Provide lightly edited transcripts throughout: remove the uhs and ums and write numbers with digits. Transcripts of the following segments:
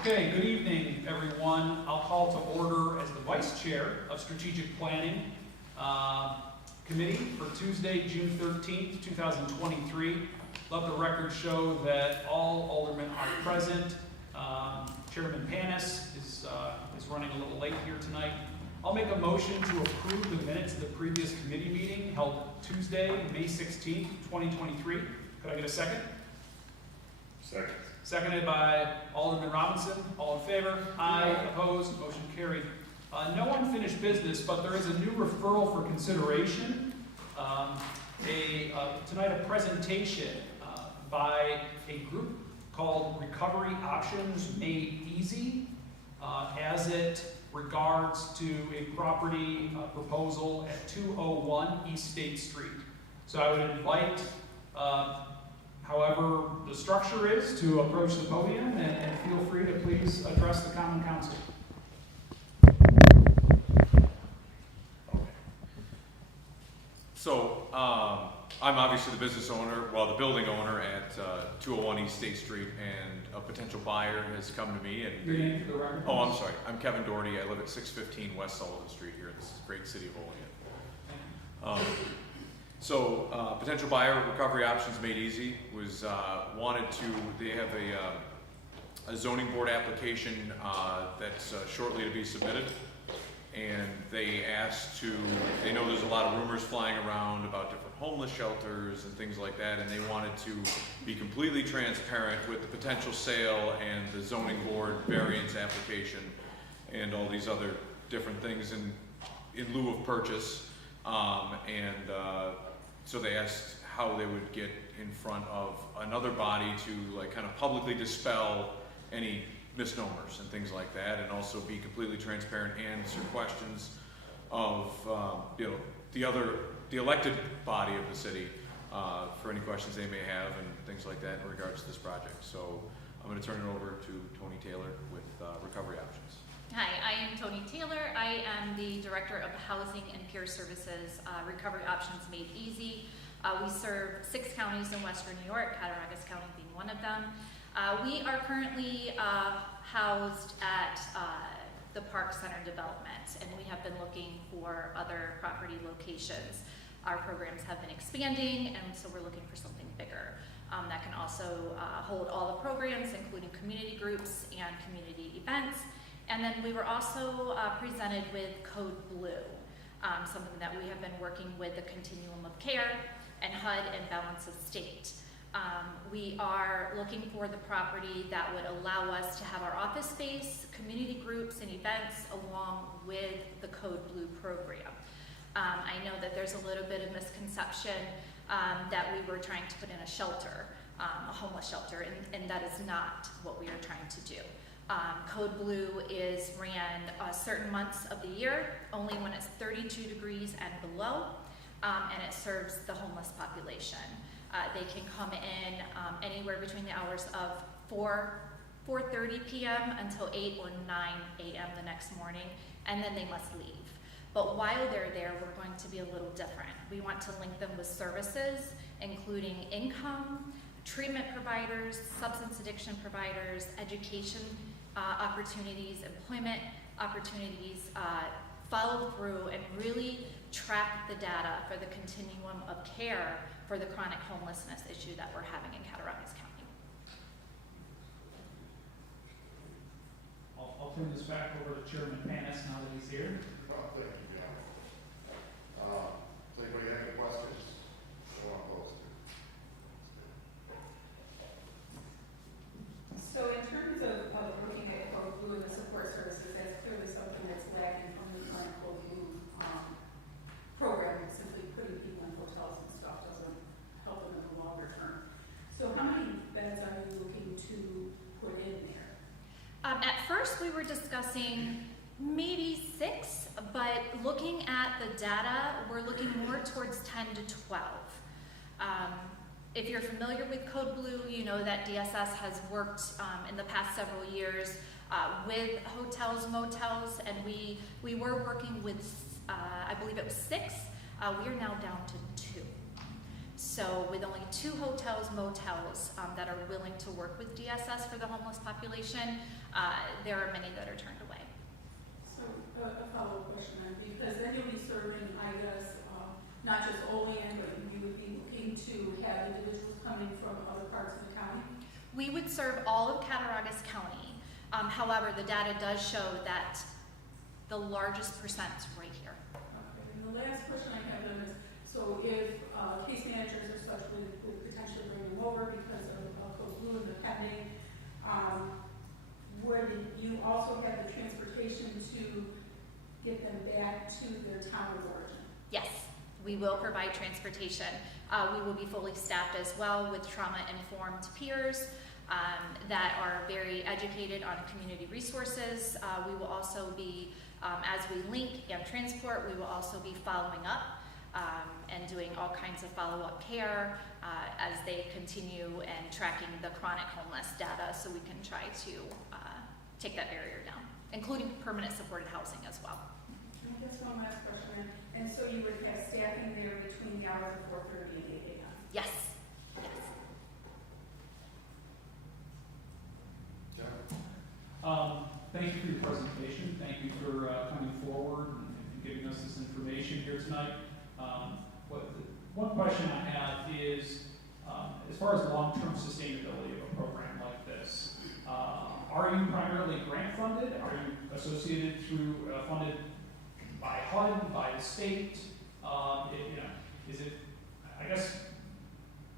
Okay, good evening, everyone. I'll call to order as the Vice Chair of Strategic Planning Committee for Tuesday, June 13th, 2023. Let the record show that all aldermen are present. Chairman Panis is running a little late here tonight. I'll make a motion to approve the minutes of the previous committee meeting held Tuesday, May 16th, 2023. Could I get a second? Second. Seconded by Alderman Robinson. All in favor? Aye. Opposed? Motion carried. No unfinished business, but there is a new referral for consideration. Tonight a presentation by a group called Recovery Options Made Easy as it regards to a property proposal at 201 East State Street. So I would invite however the structure is, to approach the podium and feel free to please address the Common Council. So, I'm obviously the business owner, the building owner at 201 East State Street, and a potential buyer has come to me. And Your name for the record? Oh, I'm sorry. I'm Kevin Doherty. I live at 615 West Sullivan Street here in this great city of Olean. Potential buyer, Recovery Options Made Easy, was they have a zoning board application that's shortly to be submitted, and they know there's a lot of rumors flying around about different homeless shelters and things like that, and they wanted to be completely transparent with the potential sale and the zoning board variance application and all these other different things in lieu of purchase. So they asked how they would get in front of another body to kind of publicly dispel any misnomers and things like that, and also be completely transparent and answer questions of the elected body of the city for any questions they may have and things like that in regards to this project. So I'm going to turn it over to Tony Taylor with Recovery Options. Hi, I am Tony Taylor. I am the Director of the Housing and Peer Services Recovery Options Made Easy. We serve 6 counties in Western New York, Cattaraugus County being one of them. We are currently housed at the Park Center development, and we have been looking for other property locations. Our programs have been expanding, and so we're looking for something bigger that can also hold all the programs, including community groups and community events. And then we were also presented with Code Blue, something that we have been working with the Continuum of Care and HUD and Balance of State. We are looking for the property that would allow us to have our office space, community groups, and events along with the Code Blue program. I know that there's a little bit of misconception that we were trying to put in a shelter, a homeless shelter, and that is not what we are trying to do. Code Blue is ran certain months of the year, only when it's 32 degrees and below, and it serves the homeless population. They can come in anywhere between the hours of 4:30 p.m. until 8 or 9 a.m. the next morning, and then they must leave. But while they're there, we're going to be a little different. We want to link them with services, including income, treatment providers, substance addiction providers, education opportunities, employment opportunities, follow through and really track the data for the continuum of care for the chronic homelessness issue that we're having in Cattaraugus County. I'll turn this back over to Chairman Panis now that he's here. Well, thank you, John. Does anybody have any questions? I want to pose. So in terms of looking at Code Blue and the support services, that's clearly something that's lacking from the current Code Blue program. Simply putting people in hotels and stuff doesn't help them in the longer term. So how many beds are you looking to put in there? At first we were discussing maybe 6, but looking at the data, we're looking more towards 10 to 12. If you're familiar with Code Blue, you know that DSS has worked in the past several years with hotels, motels, and we were working with, I believe it was 6. We are now down to 2. So with only 2 hotels, motels that are willing to work with DSS for the homeless population, there are many that are turned away. So a follow-up question then, because then you'll be serving, I guess, not just Olean, but you would be looking to have individuals coming from other parts of the county? We would serve all of Cattaraugus County. However, the data does show that the largest percent's right here. Okay, and the last question I have then is, so if case managers or such would potentially bring them over because of Code Blue and the pending, would you also have the transportation to get them back to their town of origin? Yes, we will provide transportation. We will be fully staffed as well with trauma-informed peers that are very educated on community resources. We will also be, as we link and transport, we will also be following up and doing all kinds of follow-up care as they continue and tracking the chronic homeless data so we can try to take that barrier down, including permanent supported housing as well. And I guess one last question, and so you would have staffing there between the hours of 4:30 and 8 a.m.? Yes, yes. Thank you for your presentation. Thank you for coming forward and giving us this information here tonight. One question I have is, as far as long-term sustainability of a program like this, are you primarily grant funded? Are you associated through funded by HUD, by the state? Is it? I guess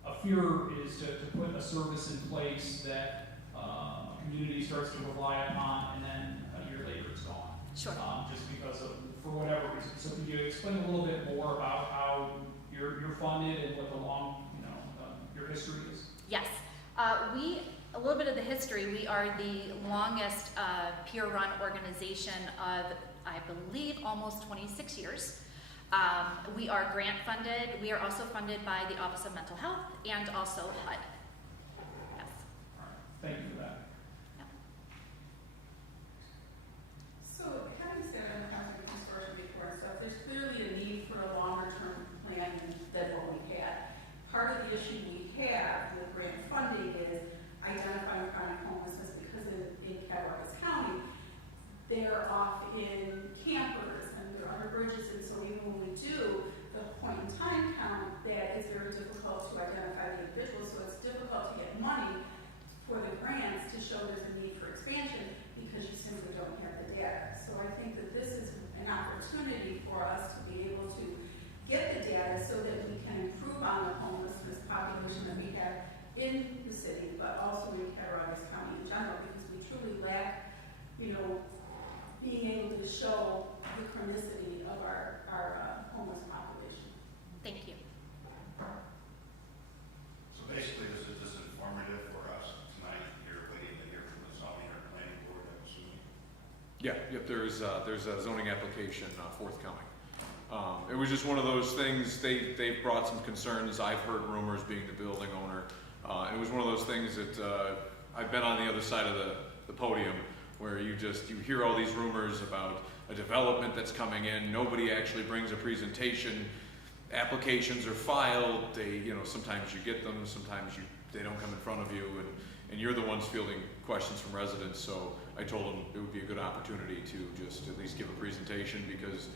a fear is to put a service in place that a community starts to rely upon, and then a year later it's gone. Sure. Just because of, for whatever reason. So could you explain a little bit more about how you're funded and what the your history is? Yes. A little bit of the history, we are the longest peer-run organization of, I believe, almost 26 years. We are grant funded. We are also funded by the Office of Mental Health and also HUD. Yes. All right. Thank you for that. So having said on the housing consortium before and stuff, there's clearly a need for a longer-term plan than what we had. Part of the issue we have with grant funding is identifying chronic homelessness because in Cattaraugus County, they're off in campers and they're under bridges, and so even when we do the point in time count, that is very difficult to identify the individuals, so it's difficult to get money for the grants to show there's a need for expansion because you simply don't have the data. So I think that this is an opportunity for us to be able to get the data so that we can improve on the homelessness population that we have in the city, but also in Cattaraugus County in general, because we truly lack, being able to show the chronicity of our homeless population. Thank you. So basically, this is just informative for us tonight. You're waiting to hear from the zoning or planning board, I'm assuming. Yep, there's a zoning application forthcoming. It was just one of those things, they've brought some concerns. I've heard rumors being the building owner. It was one of those things that I've been on the other side of the podium where you hear all these rumors about a development that's coming in. Nobody actually brings a presentation. Applications are filed. Sometimes you get them, sometimes they don't come in front of you, and you're the ones fielding questions from residents. So I told them it would be a good opportunity to just at least give a presentation, because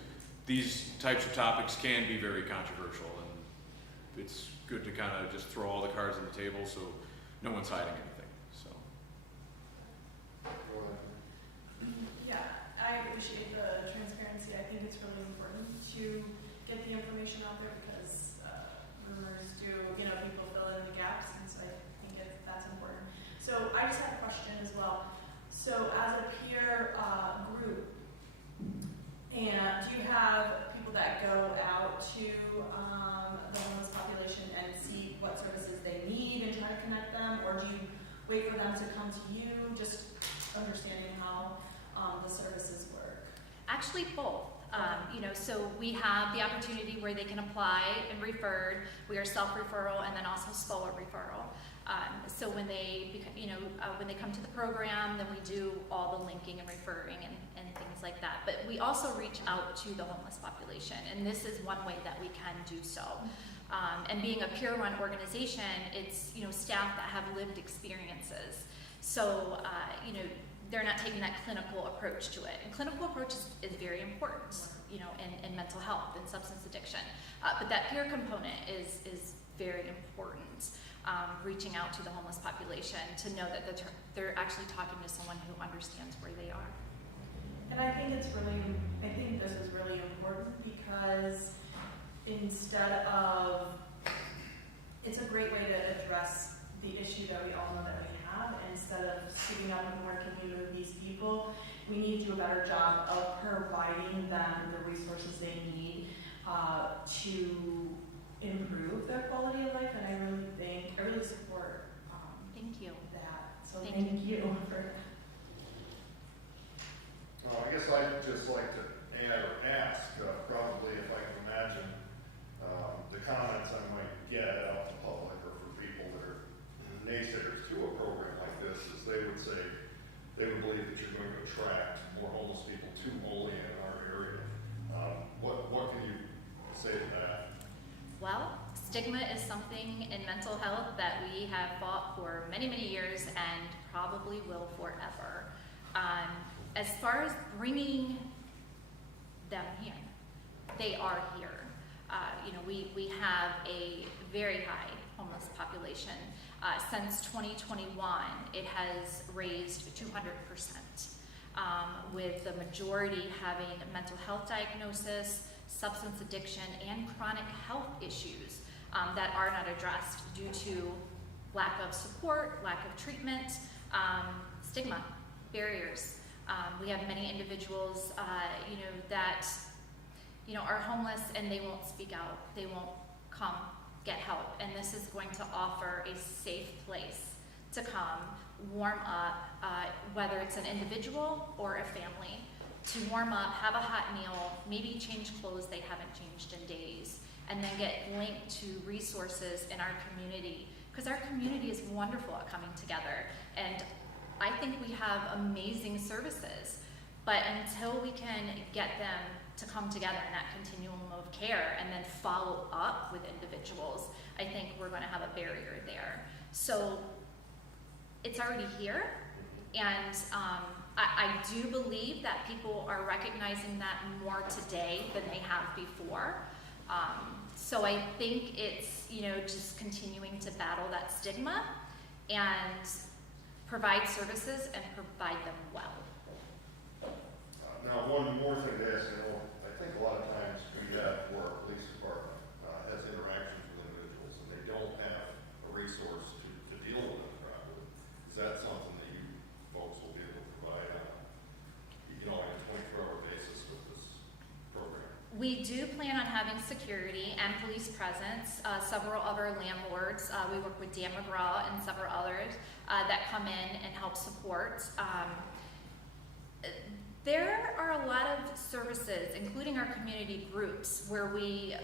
these types of topics can be very controversial, and it's good to kind of just throw all the cards on the table so no one's hiding anything. So. Yeah, I appreciate the transparency. I think it's really important to get the information out there because rumors do, people fill in the gaps, and so I think that's important. So I just had a question as well. So as a peer group, and do you have people that go out to the homeless population and see what services they need and try to connect them, or do you wait for them to come to you? Just understanding how the services work. Actually, both. So we have the opportunity where they can apply and referred. We are self-referral and then also SPOA referral. So when they, when they come to the program, then we do all the linking and referring and things like that. But we also reach out to the homeless population, and this is one way that we can do so. And being a peer-run organization, it's, staff that have lived experiences. So, they're not taking that clinical approach to it. And clinical approach is very important, in mental health and substance addiction. But that peer component is very important. Reaching out to the homeless population to know that they're actually talking to someone who understands where they are. And I think this is really important because instead of, it's a great way to address the issue that we all know that we have. Instead of sitting up and working with these people, we need to do a better job of providing them the resources they need to improve their quality of life. And I really support Thank you. that. So Thank thank you for. Well, I guess I'd just like to ask, probably if I can imagine, the comments I might get out in the public or for people that are naysayers to a program like this is they would say, they would believe that you're going to attract more homeless people to Olean in our area. What can you say to that? Well, stigma is something in mental health that we have fought for many, many years and probably will forever. As far as bringing them here, they are here. We have a very high homeless population. Since 2021, it has raised 200%, with the majority having mental health diagnosis, substance addiction, and chronic health issues that are not addressed due to lack of support, lack of treatment, stigma, barriers. We have many individuals, that, are homeless and they won't speak out. They won't come get help. And this is going to offer a safe place to come, warm up, whether it's an individual or a family, to warm up, have a hot meal, maybe change clothes they haven't changed in days, and then get linked to resources in our community. Because our community is wonderful at coming together. And I think we have amazing services, but until we can get them to come together in that continuum of care and then follow up with individuals, I think we're going to have a barrier there. So it's already here, and I do believe that people are recognizing that more today than they have before. So I think it's, just continuing to battle that stigma and provide services and provide them well. Now, one more thing to ask, I think a lot of times we have, where our police department has interactions with individuals and they don't have a resource to deal with them properly. Is that something that you folks will be able to provide on a 24-hour basis with this program? We do plan on having security and police presence. Several of our landlords, we work with Dan McGraw and several others that come in and help support. There are a lot of services, including our community groups, where we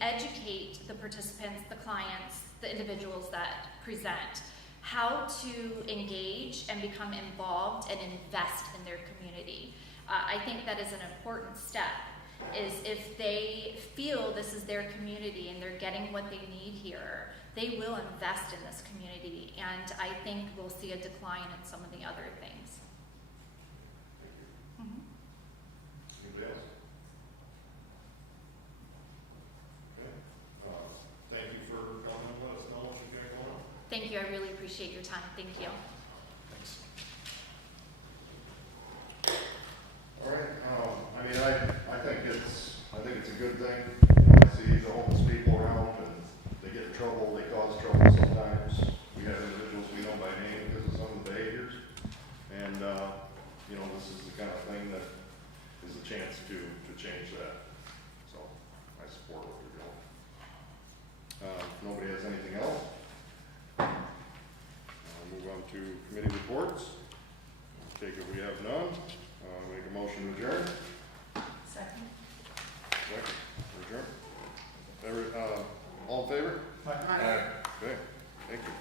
educate the participants, the clients, the individuals that present, how to engage and become involved and invest in their community. I think that is an important step, is if they feel this is their community and they're getting what they need here, they will invest in this community, and I think we'll see a decline in some of the other things. Anybody else? Okay. Thank you for coming and let us know what you've got going on. Thank you, I really appreciate your time. Thank you. Thanks. All right, I think it's a good thing. I see the homeless people around and they get in trouble, they cause trouble sometimes. We have individuals we know by name because of some of the behaviors. And, this is the kind of thing that is a chance to change that. So I support what you're doing. If nobody has anything else, I'll move on to committee reports. Take it we have none. Make a motion to adjourn. Second. Second, adjourn. All in favor? Aye. Okay, thank you.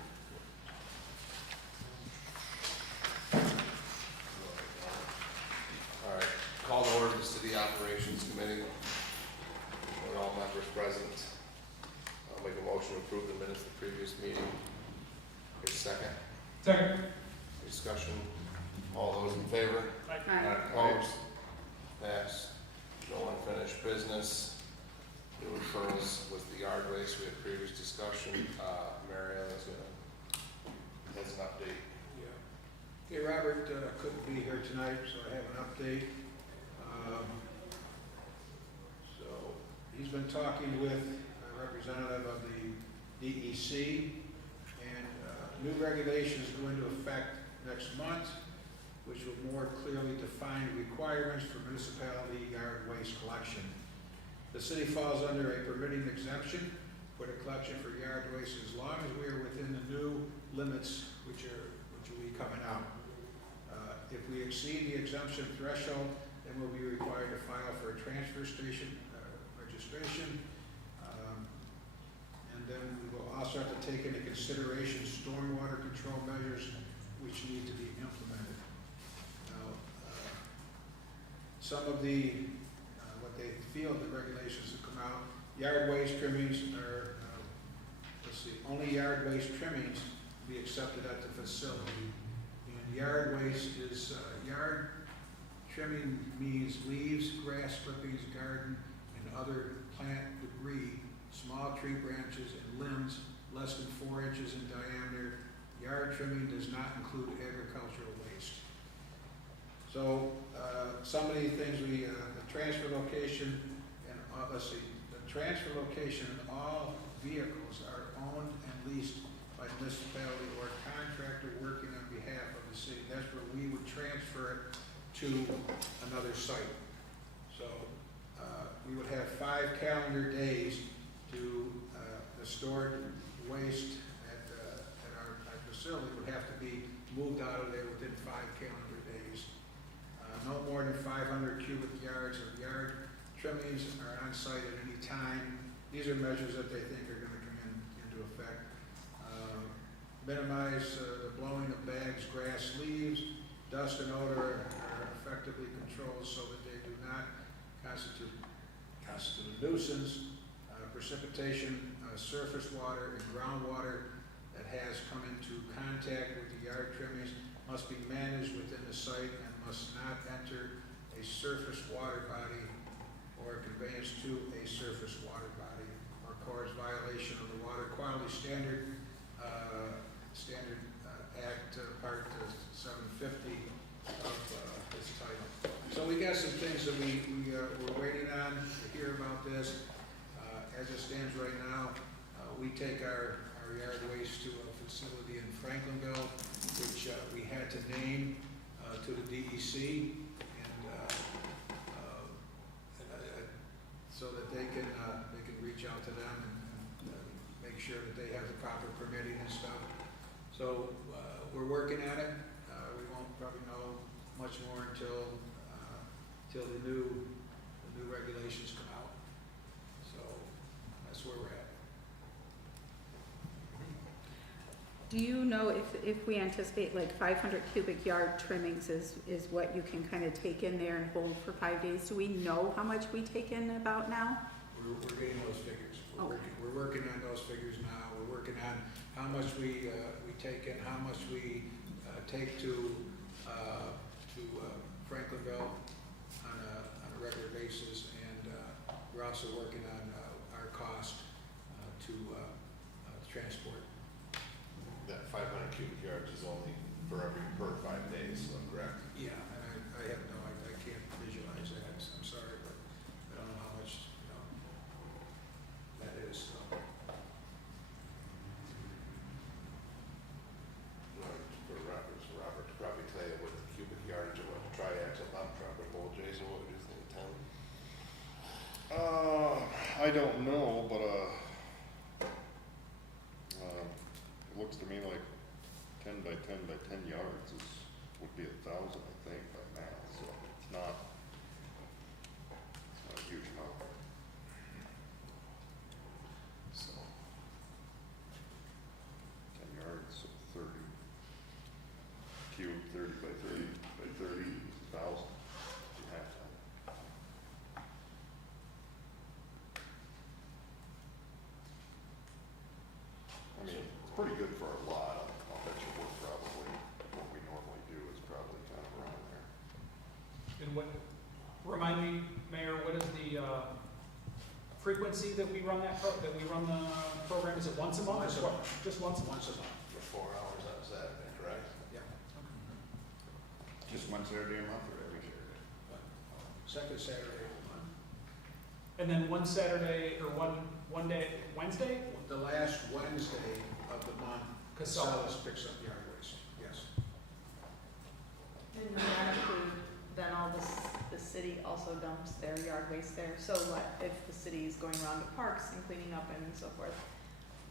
All right, call to order the City Operations Committee. With all members present. previous meeting. Here's second. Second. Discussion. All those in favor? Aye. Opposed? Passed. No unfinished business. New referrals with the yard waste. We had previous discussion. Mary Ellen is gonna, has an update. Yeah. Okay, Robert couldn't be here tonight, so I have an update. So he's been talking with a representative of the DEC, and new regulations go into effect next month, which will more clearly define requirements for municipality yard waste collection. The city falls under a permitting exemption for the collection for yard waste as long as we are within the new limits which will be coming out. If we exceed the exemption threshold, then we'll be required to file for a transfer station registration. And then we will also have to take into consideration stormwater control measures which need to be implemented. Now, some of the, what they feel the regulations that come out, yard waste trimmings are, only yard waste trimmings be accepted at the facility. And yard waste is, yard trimming means leaves, grass clippings, garden, and other plant debris, small tree branches and limbs less than 4 inches in diameter. Yard trimming does not include agricultural waste. So, some of the things the transfer location and, the transfer location and all vehicles are owned and leased by municipality or contractor working on behalf of the city. That's where we would transfer it to another site. So, we would have 5 calendar days to, the stored waste at our facility would have to be moved out of there within 5 calendar days. No more than 500 cubic yards of yard trimmings are on site at any time. These are measures that they think are going to come into effect. Minimize the blowing of bags, grass, leaves, dust and odor are effectively controlled so that they do not constitute a nuisance. Precipitation, surface water, and groundwater that has come into contact with the yard trimmings must be managed within the site and must not enter a surface water body or conveyance to a surface water body or cause violation of the Water Quality Standard Act, Part 750 of this title. So we got some things that we're waiting on to hear about this. As it stands right now, we take our yard waste to a facility in Franklinville, which we had to name to the DEC, so that they can reach out to them and make sure that they have the proper permitting and stuff. So we're working at it. We won't probably know much more until the new regulations come out. So that's where we're at. Do you know if we anticipate like 500 cubic yard trimmings is what you can kind of take in there and hold for 5 days? Do we know how much we take in about now? We're getting those figures. Okay. We're working on those figures now. We're working on how much we take in, how much we take to Franklinville on a regular basis, and we're also working on our cost to transport. That 500 cubic yards is only per 5 days, so correct? Yeah, and I have no, I can't visualize that. I'm sorry, but I don't know how much that is. So. For Robert to probably tell you what the cubic yardage of a triaxle dump truck would hold. Jason, what would you think, 10? I don't know, but it looks to me like 10 by 10 by 10 yards would be 1,000, I think, by math. So it's not a huge amount. So 10 yards, so 30 cube, 30 by 30 by 30 is 1,000. You have to. I mean, pretty good for our lot. I'll bet you we're probably, what we normally do is probably kind of around there. And what, remind me, Mayor, what is the frequency that we run the program? Is it once a month? Once a or month. Just once a month? Once a month. For 4 hours on Saturday, correct? Yeah. Just one Saturday a month or every Saturday? Second Saturday of the month. And then one Saturday or one day, Wednesday? The last Wednesday of the month, Casella. Casellas picks up yard waste, yes. And would that include, then all the city also dumps their yard waste there? So what, if the city is going around the parks and cleaning up and so forth,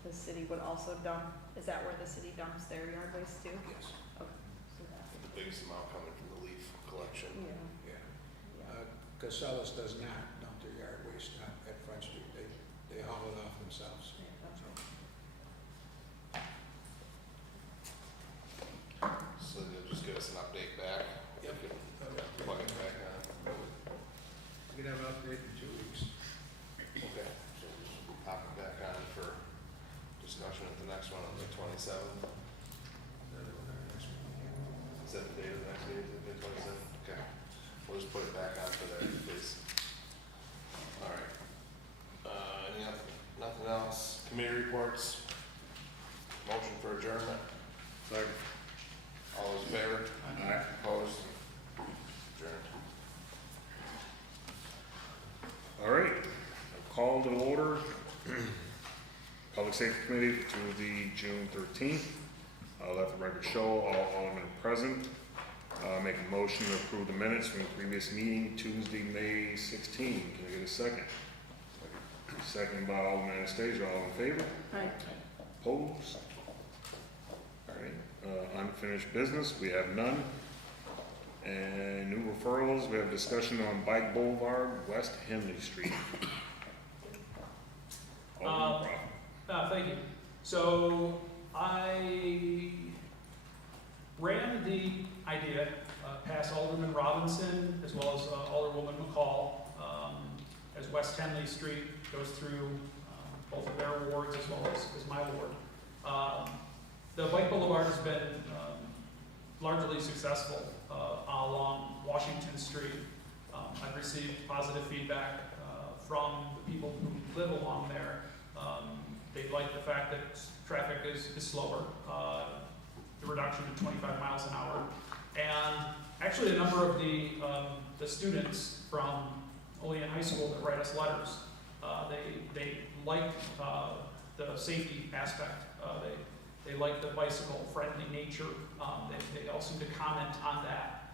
the city would also dump, is that where the city dumps their yard waste too? Yes. Okay, so that, The biggest amount coming from the leaf collection. yeah, Yeah. yeah. Casellas does not dump their yard waste at Front Street. They haul it off themselves. Yeah, that's right. So you'll just give us an update back? Yep. We can plug it back on. We can have an update in 2 weeks. Okay, so we'll pop it back on for discussion at the next one on the 27th. Is that the date of the next meeting, the 27th? Okay, we'll just put it back on for there, please. All right. Nothing else? Committee reports? Motion for adjournment? Second. All those in favor? Aye. Opposed? Adjourned. All right, call to order Public Safety Committee to the June 13th. Let the record show all aldermen present. Make a motion to approve the minutes from the previous meeting, Tuesday, May 16. Can I get a second? Second by Alderman Anastasia. All in favor? Right. Opposed? All right, unfinished business, we have none. And new referrals, we have discussion on Bike Boulevard, West Henley Street. Alderman Crawford. Thank you. So I ran the idea past Alderman Robinson as well as Alderwoman McCall as West Henley Street goes through both of their wards as well as my ward. The Bike Boulevard has been largely successful along Washington Street. I've received positive feedback from the people who live along there. They like the fact that traffic is slower, the reduction to 25 miles an hour. And actually a number of the students from Olean High School that write us letters, they like the safety aspect. They like the bicycle-friendly nature. They all seem to comment on that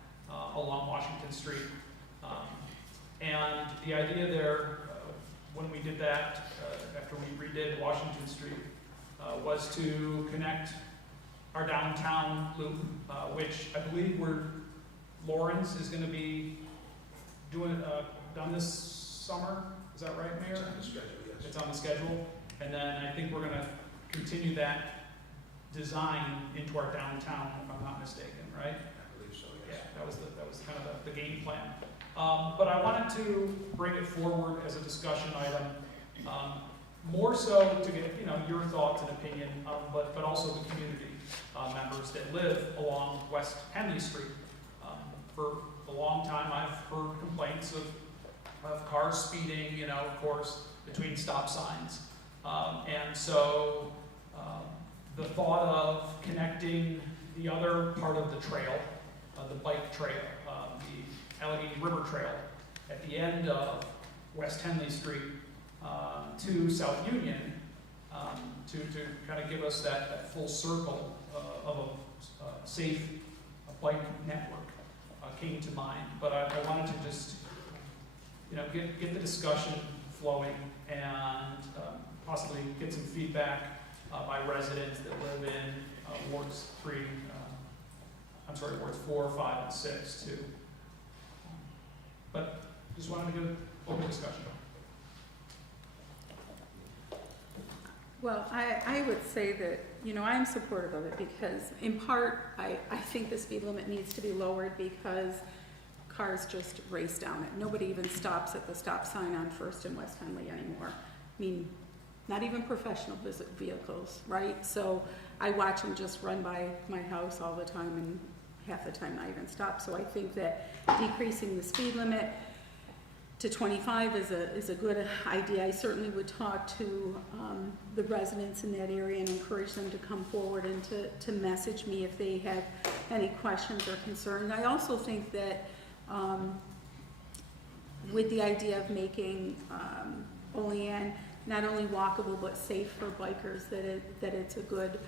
along Washington Street. And the idea there, when we did that, after we redid Washington Street, was to connect our downtown loop, which I believe Lawrence is going to be done this summer. Is that right, Mayor? It's on the schedule, yes. It's on the schedule. And then I think we're going to continue that design into our downtown, if I'm not mistaken, right? I believe so, Yeah, yes. that was kind of the game plan. But I wanted to bring it forward as a discussion item, more so to get your thoughts and opinion, but also the community members that live along West Henley Street. For a long time, I've heard complaints of cars speeding, of course, between stop signs, and so the thought of connecting the other part of the trail, the bike trail, the Allegheny River Trail, at the end of West Henley Street to South Union, to kind of give us that full circle of a safe bike network came to mind. But I wanted to just get the discussion flowing and possibly get some feedback by residents that live in wards 4, 5, and 6 too. But just wanted to get an open discussion. Well, I would say that, I'm supportive of it because in part, I think the speed limit needs to be lowered because cars just race down it. Nobody even stops at the stop sign on First and West Henley anymore. I mean, not even professional vehicles, right? So I watch them just run by my house all the time and half the time not even stop. So I think that decreasing the speed limit to 25 is a good idea. I certainly would talk to the residents in that area and encourage them to come forward and to message me if they have any questions or concerns. I also think that with the idea of making Olean not only walkable but safe for bikers, that it's a good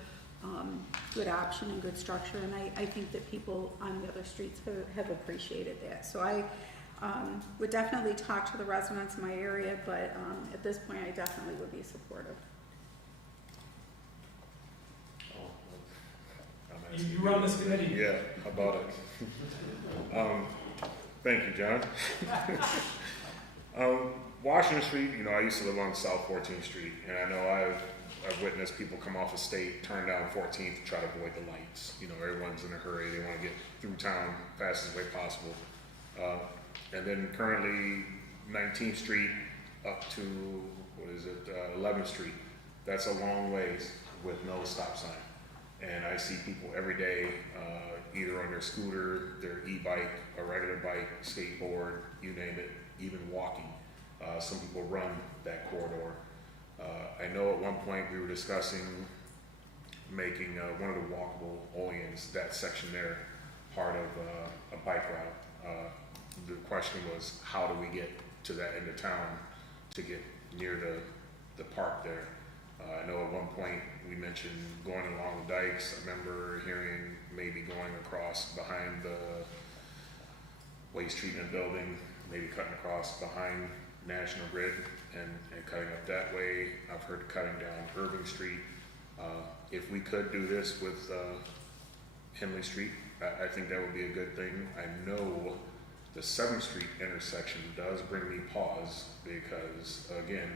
option and good structure, and I think that people on the other streets have appreciated that. So I would definitely talk to the residents in my area, but at this point I definitely would be supportive. You run this committee. Yeah, how about it? Thank you, John. Washington Street, you know, I used to live on South 14th Street, and I know I've witnessed people come off of State, turn down 14th to try to avoid the lights. You know, everyone's in a hurry, they want to get through town fastest way possible. And then currently 19th Street up to, 11th Street. That's a long ways with no stop sign. And I see people every day, either on their scooter, their e-bike, a regular bike, skateboard, you name it, even walking. Some people run that corridor. I know at one point we were discussing making one of the walkable Oleans, that section there, part of a bike route. The question was, how do we get to that end of town to get near the park there? I know at one point we mentioned going along the dikes. I remember hearing maybe going across behind the waste treatment building, maybe cutting across behind National Grid and cutting up that way. I've heard cutting down Irving Street. If we could do this with Henley Street, I think that would be a good thing. I know the 7th Street intersection does bring me pause because, again,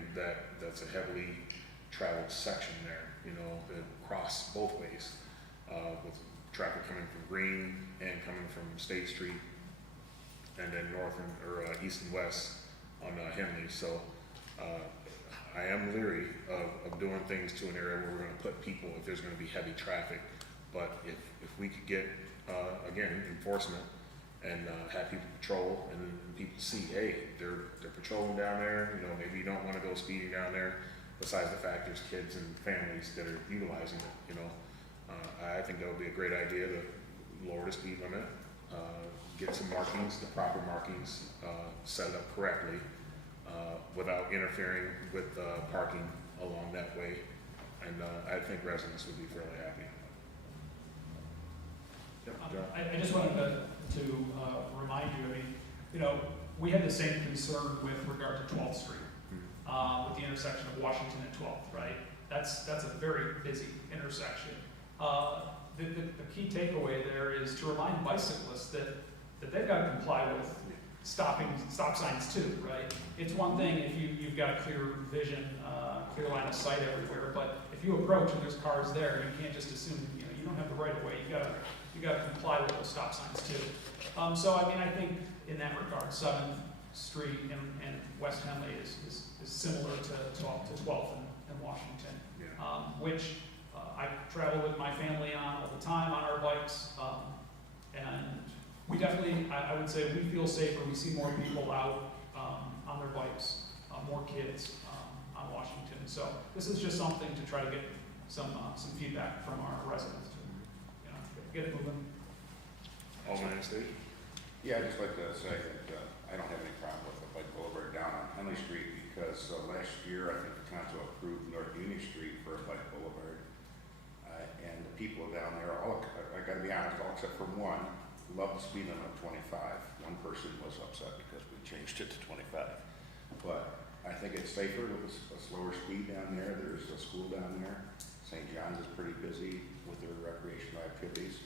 that's a heavily traveled section there, you know, that cross both ways with traffic coming from Green and coming from State Street and then north or east and west on Henley. So I am leery of doing things to an area where we're going to put people if there's going to be heavy traffic. But if we could get, again, enforcement and have people patrol and people see, hey, they're patrolling down there, you know, maybe you don't want to go speeding down there, besides the fact there's kids and families that are utilizing it, you know. I think that would be a great idea to lower the speed limit, get some markings, the proper markings, set it up correctly, without interfering with parking along that way, and I think residents would be fairly happy. Yep, John? I just wanted to remind you, I mean, you know, we had the same concern with regard to 12th Street, with the intersection of Washington and 12th, right? That's a very busy intersection. The key takeaway there is to remind bicyclists that they've got to comply with stop signs too, right? It's one thing if you've got a clear vision, clear line of sight everywhere, but if you approach and there's cars there, you can't just assume, you know, you don't have the right of way. You got to comply with those stop signs too. So I mean, I think in that regard, 7th Street and West Henley is similar to 12th and Washington, which I travel with my family on all the time on our bikes, and we definitely, I would say, we feel safer. We see more people out on their bikes, more kids on Washington. So this is just something to try to get some feedback from our residents to, you know, get it moving. Alderman State? Yeah, I'd just like to say that I don't have any problem with the bike boulevard down on Henley Street because last year I think the council approved North Union Street for a bike boulevard. And the people down there, I gotta be honest, all except for one, loved the speed limit of 25. One person was upset because we changed it to 25. But I think it's safer with a slower speed down there. There's a school down there. St. John's is pretty busy with their recreational activities.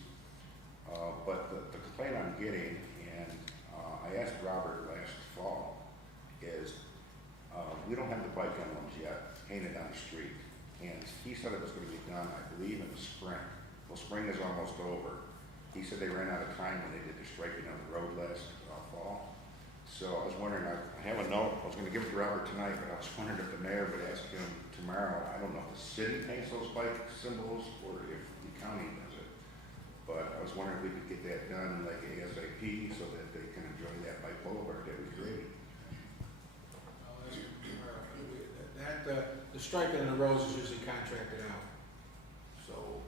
But the complaint I'm getting, and I asked Robert last fall, is we don't have the bike emblems yet painted on the street. And he said it was going to be done, I believe, in the spring. Well, spring is almost over. He said they ran out of time when they did the striping on the road last fall. So I was wondering, I have a note, I was gonna give it to Robert tonight, but I was wondering if the mayor would ask him tomorrow. I don't know if the city paints those bike symbols or if the county does it. But I was wondering if we could get that done like ASAP so that they can enjoy that bike boulevard that we created. The striping of the roads is usually contracted out. So,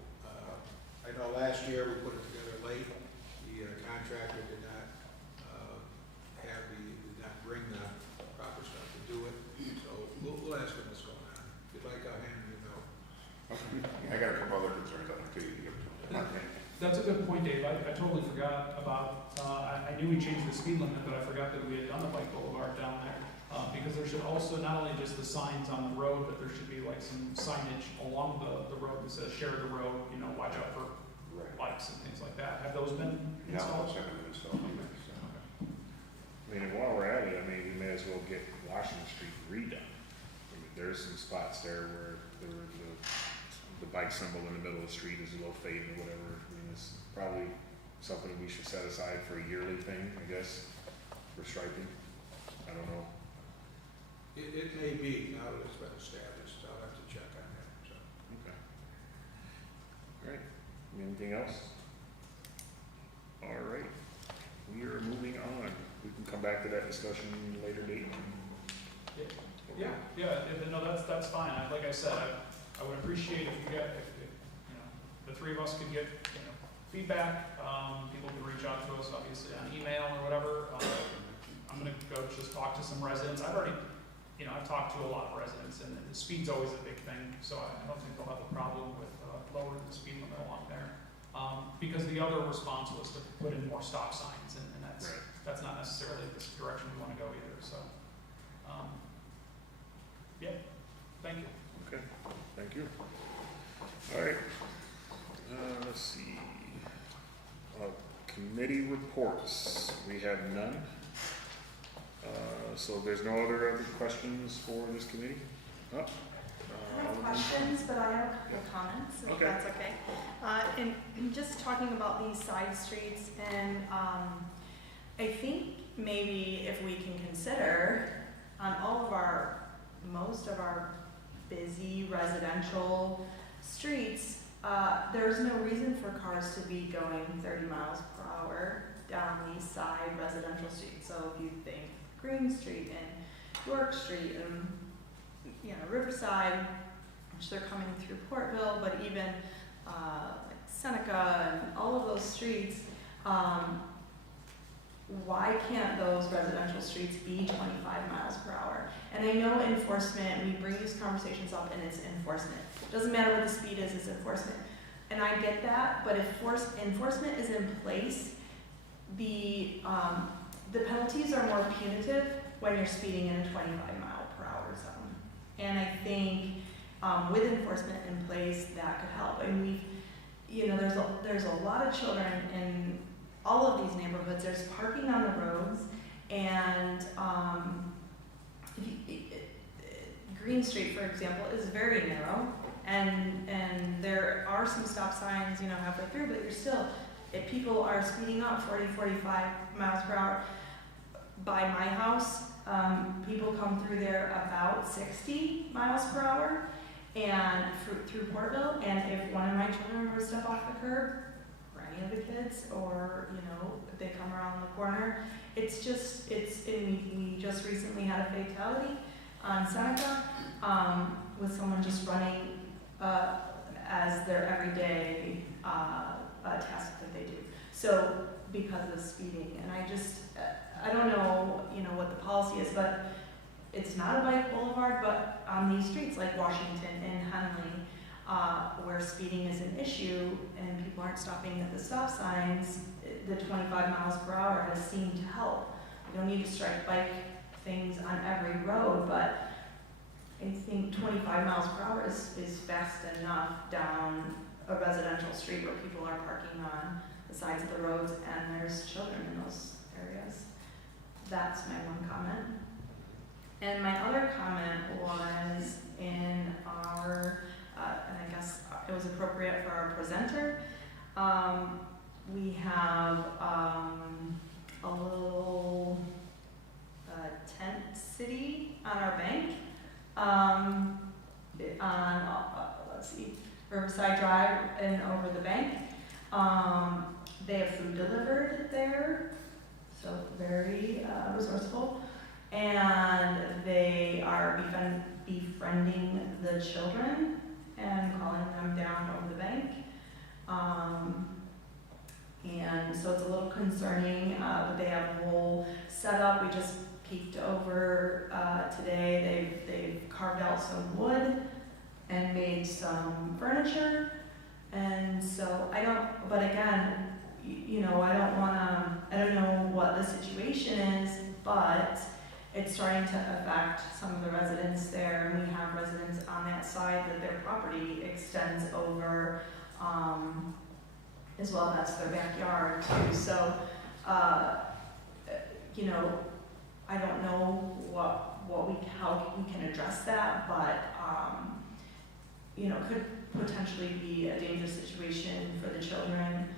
I know last year we put it together late. The contractor did not did not bring the proper stuff to do it. So we'll ask him what's going on. If you'd like, I'll hand him the note. I got a couple other concerns I'd like to give to him. That's a good point, Dave. I totally forgot about, I knew we changed the speed limit, but I forgot that we had done the bike boulevard down there. Because there should also, not only just the signs on the road, but there should be like some signage along the road that says share the road, you know, watch out for Right. bikes and things like that. Have those been No, installed? those haven't been installed either, so. I mean, and while we're at it, I mean, we may as well get Washington Street redone. I mean, there's some spots there where the bike symbol in the middle of the street is a little faded or whatever. I mean, it's probably something we should set aside for a yearly thing, I guess, for striping. I don't know. It may be, now that it's been established, I'll have to check on that, so. Okay. All right. Anything else? All right. We are moving on. We can come back to that discussion later date. No, that's fine. Like I said, I would appreciate if you get, if you know, the three of us could get, you know, feedback. People can reach out to us, obviously, on email or whatever. I'm gonna go just talk to some residents. I've talked to a lot of residents, and the speed's always a big thing, so I don't think they'll have a problem with lowering the speed limit along there. Because the other response was to put in more stop signs, and Right. that's not necessarily the direction we want to go either, so. Yeah, thank you. Okay. Thank you. All right. Let's see. Committee reports. We have none. So there's no other questions for this committee? Oh, I have questions, but I have a couple of comments, if Okay. that's okay. And just talking about these side streets, and I think maybe if we can consider on most of our busy residential streets, there's no reason for cars to be going 30 miles per hour down these side residential streets. So if you think Green Street and York Street and, you know, Riverside, which they're coming through Portville, but even like Seneca and all of those streets, why can't those residential streets be 25 miles per hour? And I know enforcement, we bring these conversations up and it's enforcement. It doesn't matter what the speed is, it's enforcement. And I get that, but if enforcement is in place, the penalties are more punitive when you're speeding in a 25-mile-per-hour zone. And I think with enforcement in place, that could help. And there's a lot of children in all of these neighborhoods. There's parking on the roads, and Green Street, for example, is very narrow, and there are some stop signs, halfway through, but you're still, if people are speeding up 40, 45 miles per hour, by my house, people come through there about 60 miles per hour, and through Portville, and if one of my children were to step off the curb, or any of the kids, or, if they come around the corner, we just recently had a fatality on Seneca, with someone just running, as their everyday, task that they do. So, because of speeding, and I don't know, what the policy is, but it's not a bike boulevard, but on these streets like Washington and Henley, where speeding is an issue and people aren't stopping at the stop signs, the 25 miles per hour has seemed to help. We don't need to strike bike things on every road, but I think 25 miles per hour is fast enough down a residential street where people are parking on the sides of the roads and there's children in those areas. That's my one comment. And my other comment was in our, and I guess it was appropriate for our presenter, we have a little tent city on our bank, let's see, Riverside Drive and over the bank. They have food delivered there, so very resourceful. And they are befriending the children and calling them down over the bank. And so it's a little concerning, but they have a whole setup. We just peeked over today. They've carved out some wood and made some furniture. And so but again, you know, I don't know what the situation is, but it's starting to affect some of the residents there. And we have residents on that side that their property extends over, as well, that's their backyard too. So, you know, I don't know how we can address that, but, you know, could potentially be a dangerous situation for the children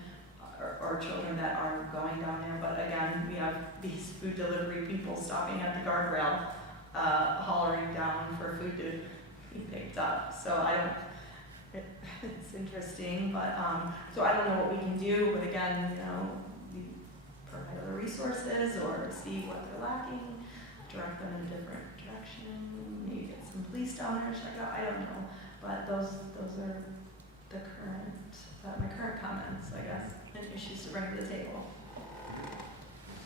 or children that are going down there. But again, we have these food delivery people stopping at the guardrail, hollering down for food to be picked up. So it's interesting, but, so I don't know what we can do, but again, you know, we provide other resources or see what they're lacking, direct them in a different direction, maybe get some police down there, check it out, I don't know. But those are the my current comments, I guess, and issues to bring to the table.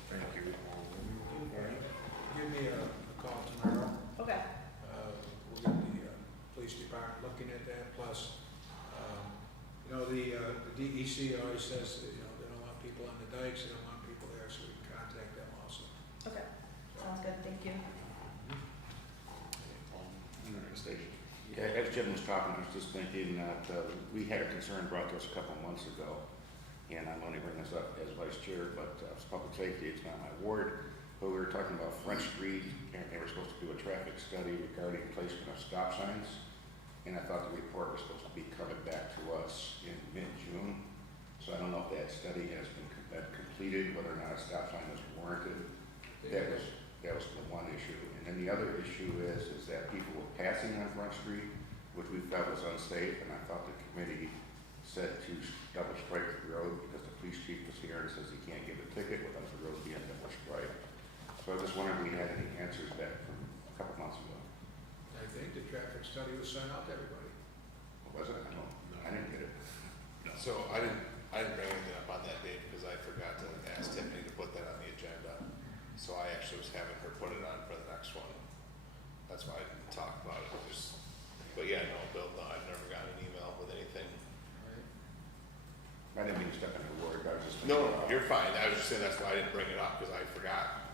Thank you. Give me a call tomorrow. Okay. We'll get the police department looking at that, plus, you know, the DEC always says that, you know, they don't want people on the dikes, they don't want people there, so we can contact them also. Okay, sounds good, thank you. Station. Yeah, as Jim was talking, I was just thinking that we had a concern brought to us a couple of months ago, and I'm only bringing this up as vice chair, but it's public safety, it's not my ward. But we were talking about French Street, and they were supposed to do a traffic study regarding placement of stop signs. And I thought the report was supposed to be coming back to us in mid-June. So I don't know if that study has been completed, whether or not a stop sign was warranted. That was the one issue. And then the other issue is that people were passing on Front Street, which we felt was unsafe, and I thought the committee said to double strike the road because the police chief was here and says he can't give a ticket without the road being double striped. So I just wondered if we had any answers back from a couple months ago. I think the traffic study was sent out to everybody. What was it? I didn't get it. So I didn't bring anything up on that date because I forgot to ask Tiffany to put that on the agenda. So I actually was having her put it on for the next one. That's why I didn't talk about it. But yeah, no, Bill, no, I've never gotten an email with anything. I didn't mean to step into the word, I was just. No, you're fine. I was just saying that's why I didn't bring it up because I forgot.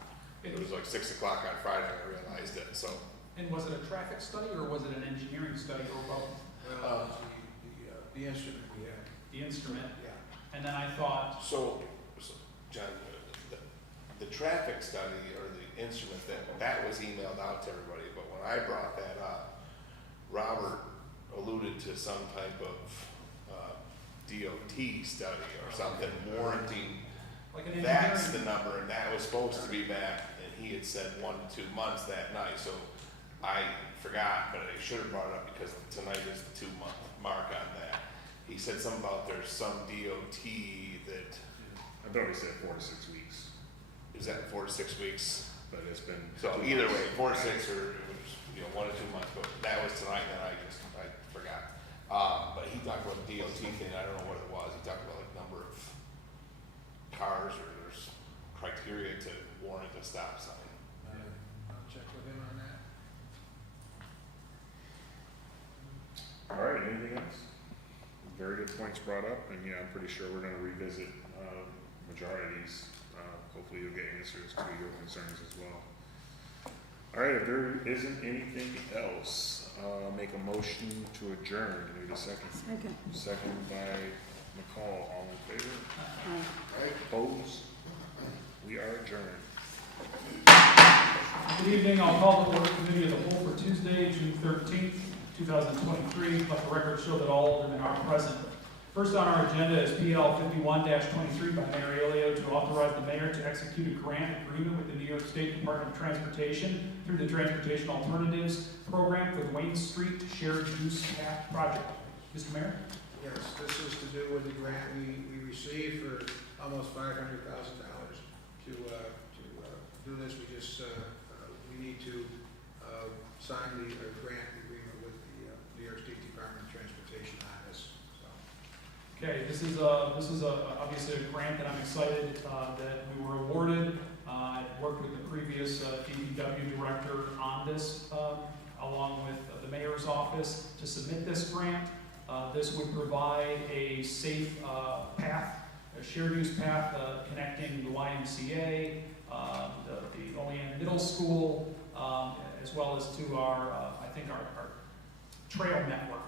It was like 6 o'clock on Friday and I realized it, so. And was it a traffic study or was it an engineering study or both? Well, the instrument we had. The instrument? Yeah. And then I thought, So John, the traffic study or the instrument, that was emailed out to everybody, but when I brought that up, Robert alluded to some type of DOT study or something warranting, like an that's the engineering, number, and that was supposed to be back, and he had said 1 to 2 months that night, so I forgot, but I should have brought it up because tonight is the 2-month mark on that. He said something about there's some DOT that, I thought he said 4 to 6 weeks, is that 4 to 6 weeks? but it's been. So 2 either months. way, 4 to 6 or it was, 1 to 2 months, but that was tonight, and I forgot. But he talked about the DOT thing, I don't know what it was, he talked about like number of cars or there's criteria to warrant a stop sign. I'll check with him on that. All right, anything else? Very good points brought up, and yeah, I'm pretty sure we're gonna revisit, majority of these. Hopefully you'll get answers to your concerns as well. All right, if there isn't anything else, make a motion to adjourn. Need a second? Second. Second by McCall. All in favor? Aye. Opposed? We are adjourned. good evening, I'll call the order committee of the whole for Tuesday, June 13th, 2023. Let the record show that all aldermen are present. First on our agenda is PL 51-23 by Mayor Olean to authorize the mayor to execute a grant agreement with the New York State Department of Transportation through the Transportation Alternatives Program for the Wayne Street Shared Use Path Project. Mr. Mayor? Yes, this is to do with the grant we received for almost $500,000 to do this. We just, we need to sign the grant agreement with the New York State Department of Transportation on this. So, Okay, this is obviously a grant that I'm excited that we were awarded. I worked with the previous DPW director on this, along with the mayor's office to submit this grant. This would provide a safe path, a shared use path connecting the YMCA, the Olean Middle School, as well as to our, I think our trail network.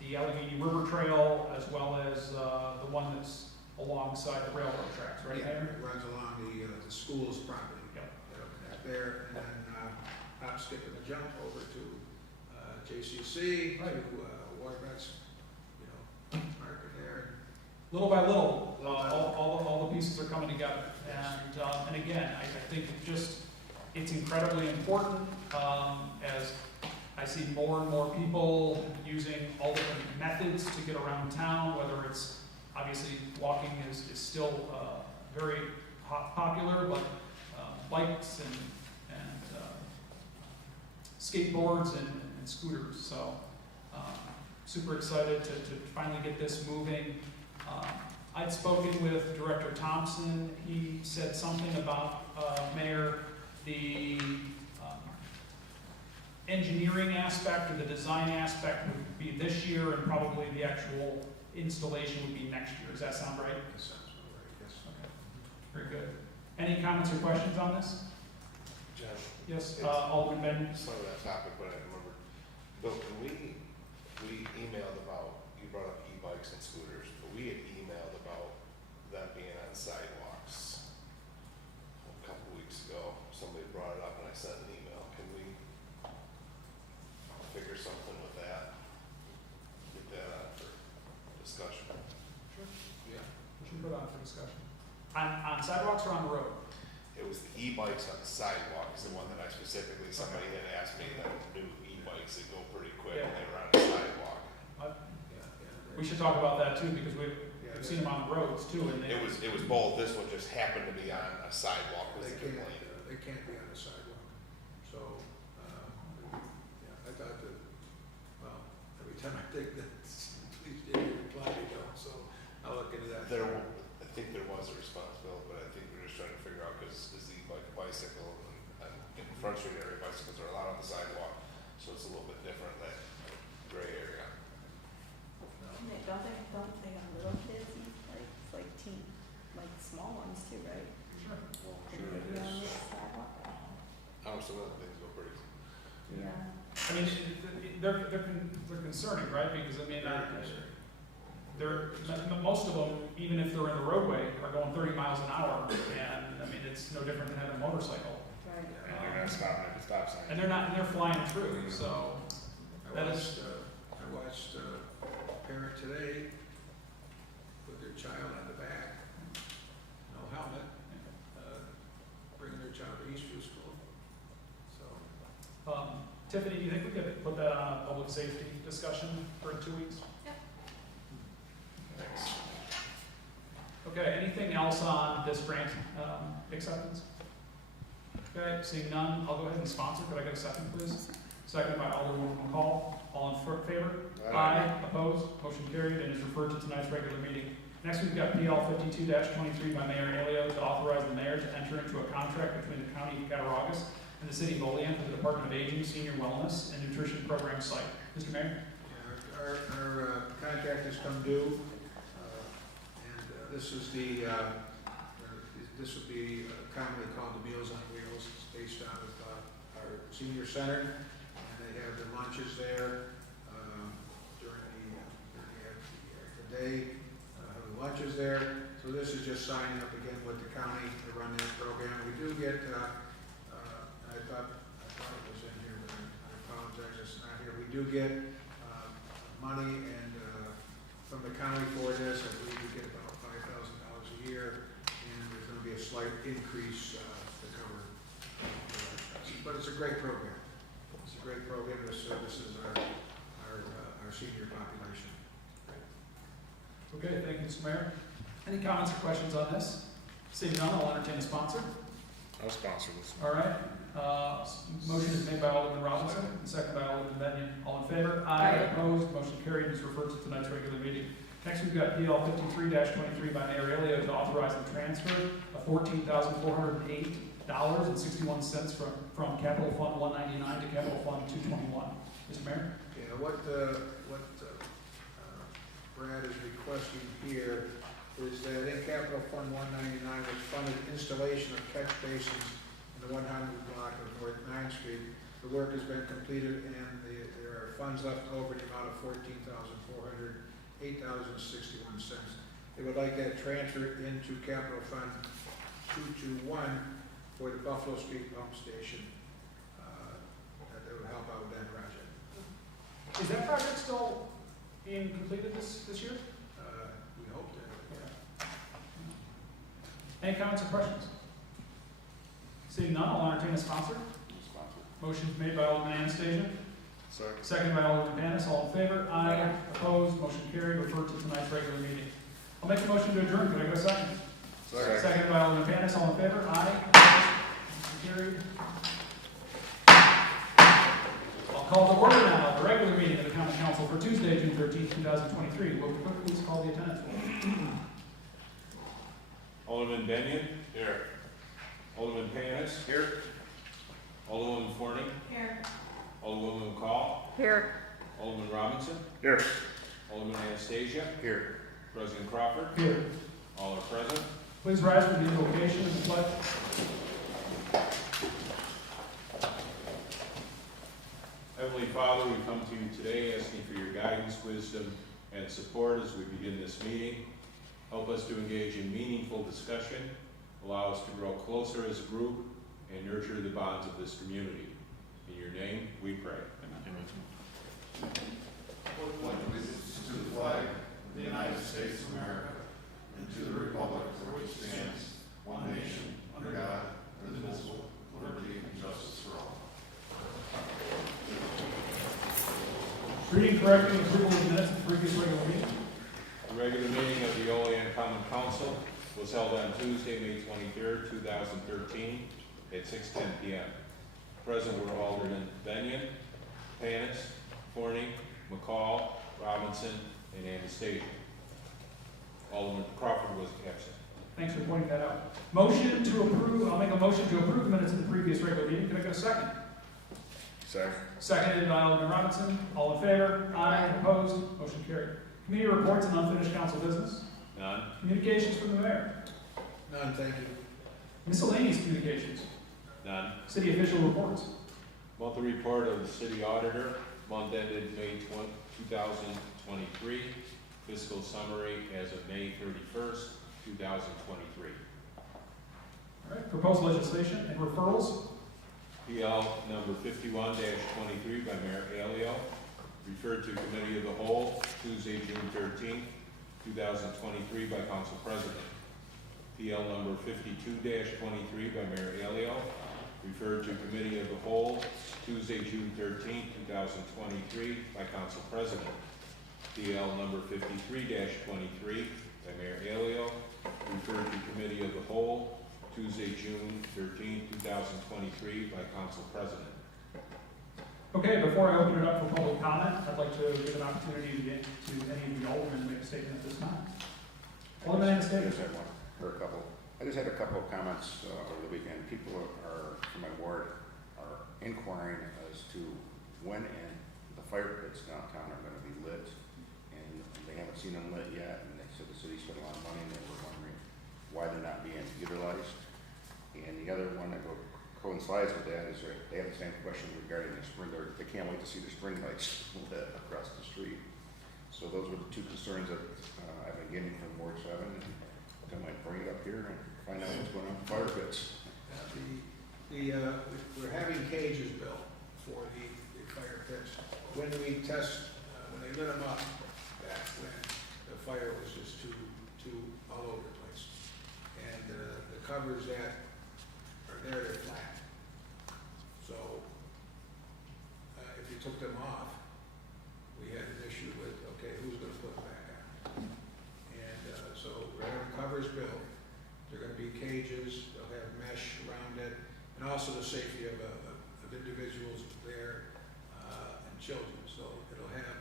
The Allegheny River Trail, as well as the one that's alongside the railroad tracks, right yeah, there? it runs along the school's property. Yep. Up there, and then hop, skip, and a jump over to JCC, Right. to Waterbucks, market there. Little by little, all the pieces are coming together. And again, I think it's incredibly important as I see more and more people using all different methods to get around town, whether it's obviously walking is still very popular, but bikes and skateboards and scooters. So super excited to finally get this moving. I'd spoken with Director Thompson. He said something about, Mayor, the engineering aspect or the design aspect would be this year, and probably the actual installation would be next year. Does that sound right? That sounds about right, yes. Okay, very good. Any comments or questions on this? John, Yes, Alderman Ben. some of that topic, but I remember, Bill, can we emailed about, you brought up e-bikes and scooters, but we had emailed about them being on sidewalks a couple weeks ago. Somebody brought it up and I sent an email. Can we figure something with that? Get that on for discussion. Yeah. We should put on for discussion. On sidewalks or on the road? It was the e-bikes on the sidewalk is the one that I specifically, somebody had asked me that new e-bikes that go pretty quick and they were on the sidewalk. We should talk about that too, because we've Yeah, seen them on the roads too, and It was both. This one just happened to be on a sidewalk was They the can't, complaint. they can't be on the sidewalk. So, I thought that, well, every time I think that, please didn't reply, they don't, so I'll look into that. I think there was a response, Bill, but I think we're just trying to figure out, because is the e-bike a bicycle, and in Front Street area, bicycles are allowed on the sidewalk, so it's a little bit different, that gray area. Don't they have little kids eat like teen, like small ones too, right? sure. Can they be on the sidewalk? Some of the things go pretty. Yeah. I mean, they're concerning, right? Because I mean, most of them, even if they're in the roadway, are going 30 miles an hour, and I mean, it's no different than having a motorcycle. Right. And they're not stopping at the stop sign. And they're flying through, so I that is. watched a parent today with their child on the back, no helmet, bringing their child to Eastview School. So, Tiffany, do you think we could put that on a public safety discussion for 2 weeks? Thanks. Okay, anything else on this grant acceptance? Okay, seeing none, I'll go ahead and sponsor. Could I get a second, please? Second by Alderman McCall. All in favor? Aye. Opposed? Motion carried and is referred to tonight's regular meeting. Next, we've got PL 52-23 by Mayor Olean to authorize the mayor to enter into a contract between the County of Cattaraugus and the City of Olean for the Department of Aging, Senior Wellness, and Nutrition Program site. Mr. Mayor? yeah, our contract has come due, and this is this would be commonly called the Meals on Wheels. It's based out of our senior center, and they have their lunches there during the day. The lunches there. So this is just signing up again with the county to run that program. We do get. I thought it was in here, but I apologize, it's not here. We do get money and from the county for this. I believe we get about $5,000 a year, and there's gonna be a slight increase, to cover. But it's a great program. It's a great program that services our senior population. Okay, thank you, Mr. Mayor. Any comments or questions on this? Seeing none, I'll entertain a sponsor. I'll sponsor this. All right, motion is made by Alderman Robinson, and second by Alderman Benyon. All in favor? Aye. Opposed? Motion carried and is referred to tonight's regular meeting. Next, we've got PL 53-23 by Mayor Elio to authorize the transfer of $14,408.61 from Capital Fund 199 to Capital Fund 221. Mr. Mayor? Yeah, what Brad is requesting here is that in Capital Fund 199, which funded installation of catch basins in the 100 block of North 9th Street, the work has been completed and there are funds left over in the amount of $14,408.61. They would like that transferred into Capital Fund 221 for the Buffalo Street Pump Station. That would help out with that project. Is that project still being completed this year? We hope that. Any comments or questions? Seeing none, I'll entertain a sponsor. Sponsor. Motion is made by Alderman Anastasia, Second. second by Alderman Panis. All in favor? Aye. Opposed? Motion carried. Referred to tonight's regular meeting. I'll make a motion to adjourn. Could I get a second? Second. Second by Alderman Panis. All in favor? Aye. Opposed? Motion carried. I'll call to order now the regular meeting of the Common Council for Tuesday, June 13th, 2023. Will the clerk please call the attendance roll? Alderman Benyon? Here. Alderman Panis? Here. Alderwoman Forney? Here. Alderwoman McCall? Here. Alderman Robinson? Here. Alderman Anastasia? Here. President Crawford? Here. All are present. Please rise for the invocation of the pledge. Heavenly Father, we come to you today asking for your guidance, wisdom, and support as we begin this meeting. Help us to engage in meaningful discussion, allow us to grow closer as a group, and nurture the bonds of this community. In your name, we pray. Pledge allegiance to the flag of the United States of America and to the republic for which it stands, one nation, under God, indivisible, with liberty and justice for all. Reading correctly and approval of the minutes of the previous regular meeting. The regular meeting of the Olean Common Council was held on Tuesday, May 23rd, 2013 at 6:10 p.m. Present were Alderman Benyon, Panis, Forney, McCall, Robinson, and Anastasia. Alderman Crawford was absent. Thanks for pointing that out. Motion to approve, I'll make a motion to approve the minutes of the previous regular meeting. Can I get a second? Second. Seconded by Alderman Robinson. All in favor? Aye. Opposed? Motion carried. Committee reports and unfinished council business. None. Communications from the mayor. None, thank you. Miscellaneous communications. None. City official reports. Monthly report of the city auditor, month ended May 2023. Fiscal summary as of May 31st, 2023. All right. Proposed legislation and referrals. PL number 51-23 by Mayor Elio, referred to Committee of the Whole, Tuesday, June 13th, 2023 by Council President. PL number 52-23 by Mayor Elio, referred to Committee of the Whole, Tuesday, June 13th, 2023 by Council President. PL number 53-23 by Mayor Elio, referred to Committee of the Whole, Tuesday, June 13th, 2023 by Council President. Okay, before I open it up for public comment, I'd like to give an opportunity to any of the aldermen to make a statement at this time. Alderman I Anastasia. just had one, or a couple. I just had a couple of comments over the weekend. People are from my ward are inquiring as to when and the fire pits downtown are going to be lit, and they haven't seen them lit yet. And they said the city spent a lot of money, and they were wondering why they're not being utilized. And the other one that coincides with that is they have the same question regarding the spring. They can't wait to see the spring lights lit across the street. So those were the two concerns that I've been getting from Ward 7. And I might bring it up here and find out what's going on with fire pits. We're having cages built for the fire pits. When we test, when they lit them up back when, fire was just too all over the place. And the covers that are there, they're flat. So if you took them off, we had an issue with, okay, who's gonna put them back on? And so wherever the cover is built, they're gonna be cages, they'll have mesh around it, and also the safety of individuals there and children. So it'll have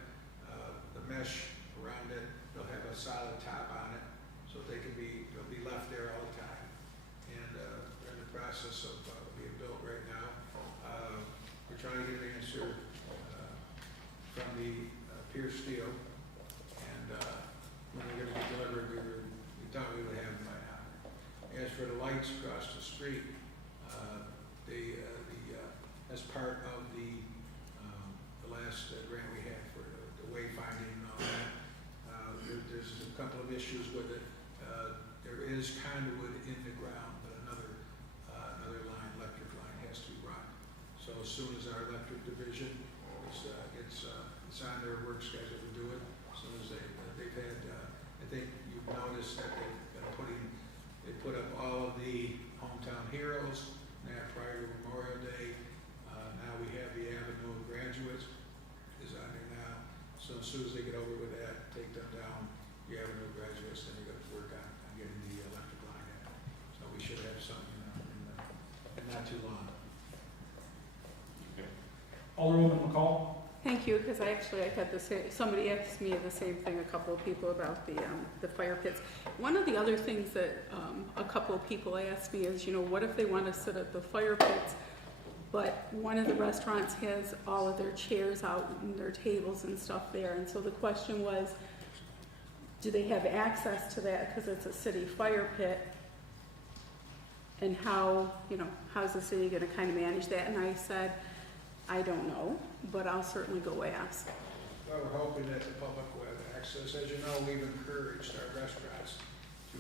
the mesh around it, they'll have a solid top on it, so they'll be left there all the time. And they're in the process of being built right now. We're trying to get an answer from the Pierce Steel, and when they're gonna be delivered, we thought we would have them by now. As for the lights across the street, as part of the last grant we had for the wayfinding and all that, there's a couple of issues with it. There is conduit in the ground, but another electric line has to be run. So as soon as our electric division gets on their work schedule to do it, as soon as they've had, I think you've noticed that they put up all of the hometown heroes prior to Memorial Day. Now we have the Avenue of Graduates is on there now. So as soon as they get over with that, take them down the Avenue of Graduates, then they got to work on getting the electric line in. So we should have something in not too long. Alderwoman McCall? Thank you, because I had the same, somebody asked me the same thing, a couple of people, about the fire pits. One of the other things that a couple of people asked me is, what if they want to sit at the fire pits, but one of the restaurants has all of their chairs out and their tables and stuff there, and so the question was, do they have access to that because it's a city fire pit? And how's the city going to kind of manage that? And I said, I don't know, but I'll certainly go ask. Well, we're hoping that the public will have access. As you know, we've encouraged our restaurants to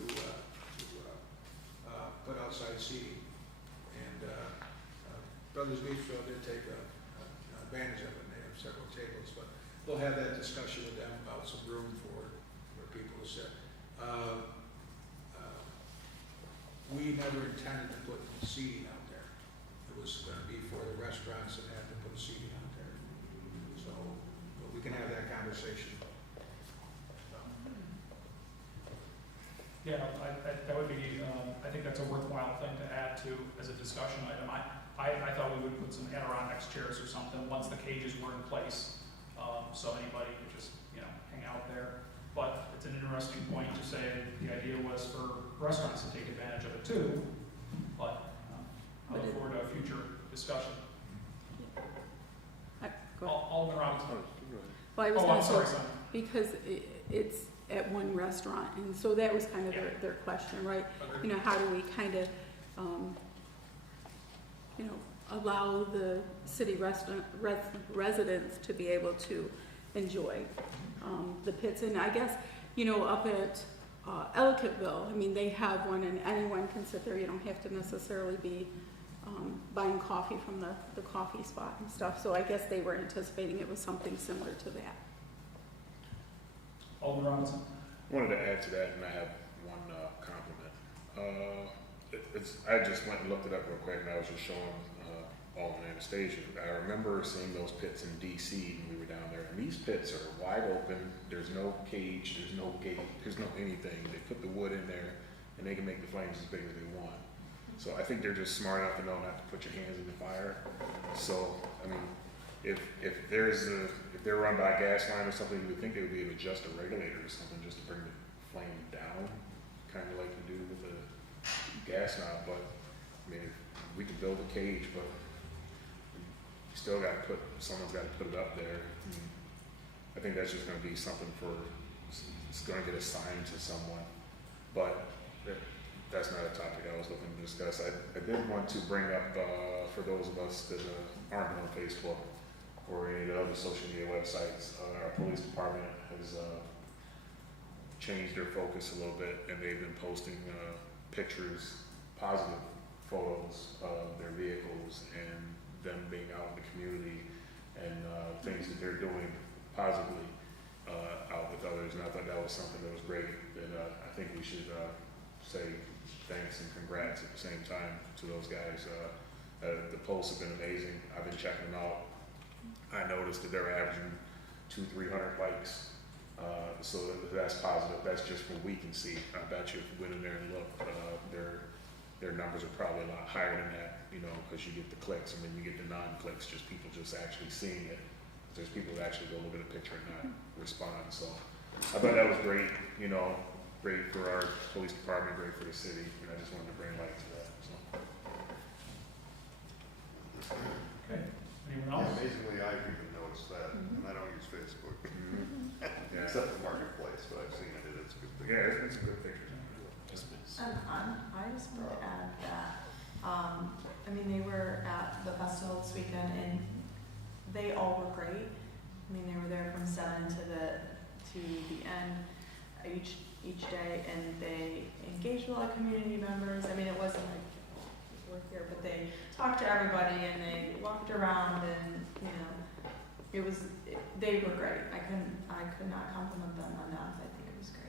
put outside seating. And Brothers Bistro did take advantage of it, and they have several tables, but we'll have that discussion with them about some room for people to sit. We never intended to put seating out there. It was going to be for the restaurants that had to put seating out there. So, but we can have that conversation. Yeah, that would be, I think that's a worthwhile thing to add to as a discussion item. I thought we would put some Adirondacks chairs or something once the cages were in place, so anybody could just, hang out there. But it's an interesting point to say the idea was for restaurants to take advantage of it too, but I look forward to a future discussion. Alderman Robinson. Well, I was Oh, going I'm to sorry, say, son. because it's at one restaurant, and so that was kind of their question, right? Okay. How do we kind of, allow the city residents to be able to enjoy the pits? And I guess, up at Ellicottville, they have one, and anyone can sit there. You don't have to necessarily be buying coffee from the coffee spot and stuff. So I guess they were anticipating it was something similar to that. Alderman Robinson. I wanted to add to that, and I have one compliment. I just went and looked it up real quick, and I was just showing Olean and Anastasia. I remember seeing those pits in DC when we were down there, and these pits are wide open. There's no cage, there's no gate, there's no anything. They put the wood in there, and they can make the flames as big as they want. So I think they're just smart enough to know not to put your hands in the fire. So if they're run by a gas line or something, you would think they would be able to adjust a regulator or something just to bring the flame down, kind of like you do with a gas knob. But if we could build a cage, but someone's got to put it up there. I think that's just going to be something it's going to get assigned to someone. But that's not a topic I was looking to discuss. I did want to bring up, for those of us that aren't on Facebook or any of the other social media websites, our police department has changed their focus a little bit, and they've been posting pictures, positive photos of their vehicles and them being out in the community and things that they're doing positively. out with others, and I thought that was something that was great, and I think we should say thanks and congrats at the same time to those guys. The posts have been amazing. I've been checking them out. I noticed that they're averaging 200-300 likes, so that's positive. That's just what we can see. I bet you if you went in there and looked, their numbers are probably a lot higher than that, you know, because you get the clicks and then you get the non-clicks, just people just actually seeing it. There's people that actually go look at a picture and not respond. So I thought that was great, you know, great for our police department, great for the city, and I just wanted to bring light to that. So. Okay, anyone Yeah, else? amazingly, I've even noticed that, and I don't use Facebook, Yeah. except for Marketplace, but I've seen it, it's a good thing. Yeah, it's some good pictures. I just wanted to add that, I mean, they were at the festival this weekend and they all were great. I mean, they were there from 7 to the end each day, and they engaged with a lot of community members. I mean, it wasn't like we're here, but they talked to everybody and they walked around, and you know, they were great. I could not compliment them enough. I think it was great.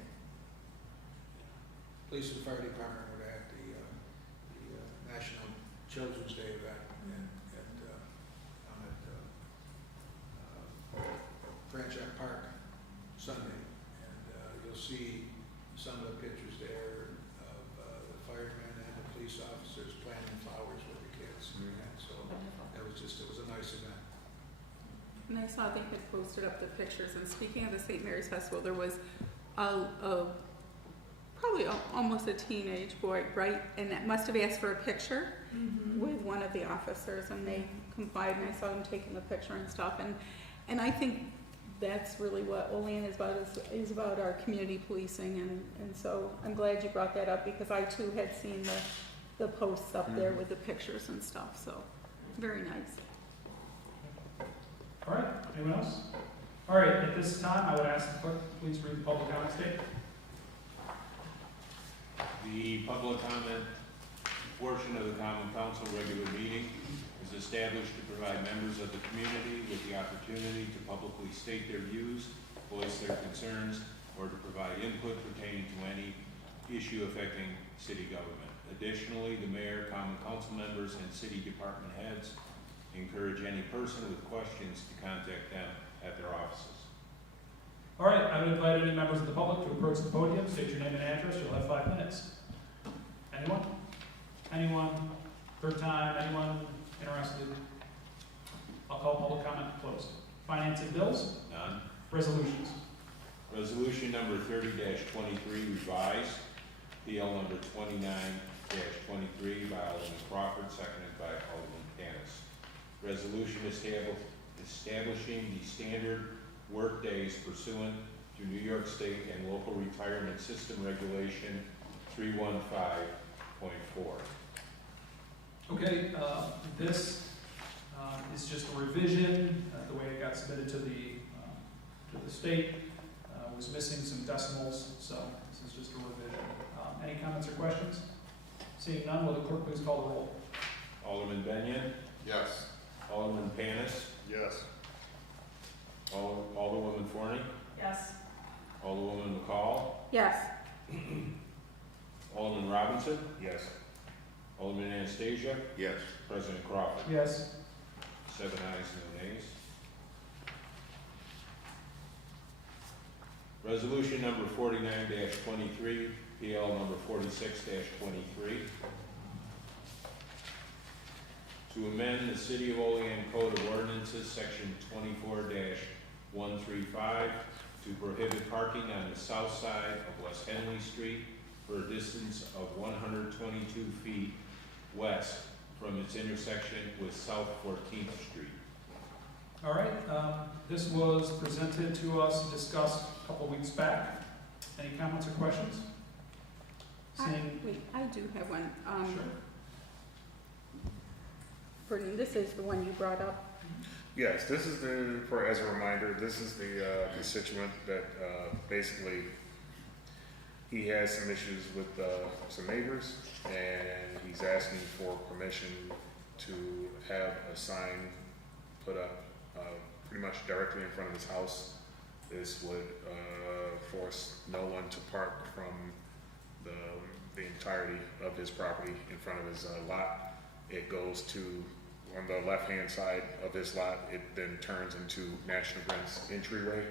Police and fire department were at the National Children's Day event down at Franchise Park Sunday, and you'll see some of the pictures there of the firemen and the police officers planting flowers with the kids. And so it was a nice event. And I saw they had posted up the pictures, and speaking of the St. Mary's Festival, there was probably almost a teenage boy, right? And that must have asked for a picture with one of the officers, and they complied, and I saw them taking the picture and stuff. And I think that's really what Olean is about, is about our community policing, and so I'm glad you brought that up, because I too had seen the posts up there with the pictures and stuff, so very nice. All right, anyone else? All right, at this time, I would ask the clerk to please read the public comment statement. The public comment portion of the Common Council regular meeting is established to provide members of the community with the opportunity to publicly state their views, voice their concerns, or to provide input pertaining to any issue affecting city government. Additionally, the mayor, Common Council members, and city department heads encourage any person with questions to contact them at their offices. All right, I would invite any members of the public to approach the podium, state your name and address. You'll have 5 minutes. Anyone? Anyone? Third time? Anyone interested? I'll call public comment closed. Finance and bills? None. Resolutions? Resolution number 30-23 revised, PL number 29-23 by Alderman Crawford, seconded by Alderman Panis. Resolution establishing the standard work days pursuant to New York State and local retirement system regulation 315.4. Okay, this is just a revision. The way it got submitted to the state was missing some decimals, so this is just a revision. Any comments or questions? Seeing none, will the clerk please call the roll? Alderman Benyon, Yes. Alderman Panis, Yes. Alderwoman Forney, Yes. Alderwoman McCall, Yes. Alderman Robinson, Yes. Alderman Anastasia, Yes. President Crawford. Yes. 7 ayes, no nays. Resolution number 49-23, PL number 46-23. To amend the City of Olean Code of Ordinances, Section 24-135, to prohibit parking on the south side of West Henley Street for a distance of 122 feet west from its intersection with South 14th Street. All right, this was presented to us and discussed a couple weeks back. Any comments or questions? Seeing, I do have one. sure. Brittany, this is the one you brought up. Yes, this is as a reminder, this is the constituent that basically he has some issues with some neighbors, and he's asking for permission to have a sign put up pretty much directly in front of his house This would force no one to park from the entirety of his property in front of his lot. It goes to, on the left-hand side of this lot, it then turns into National Grid's entryway.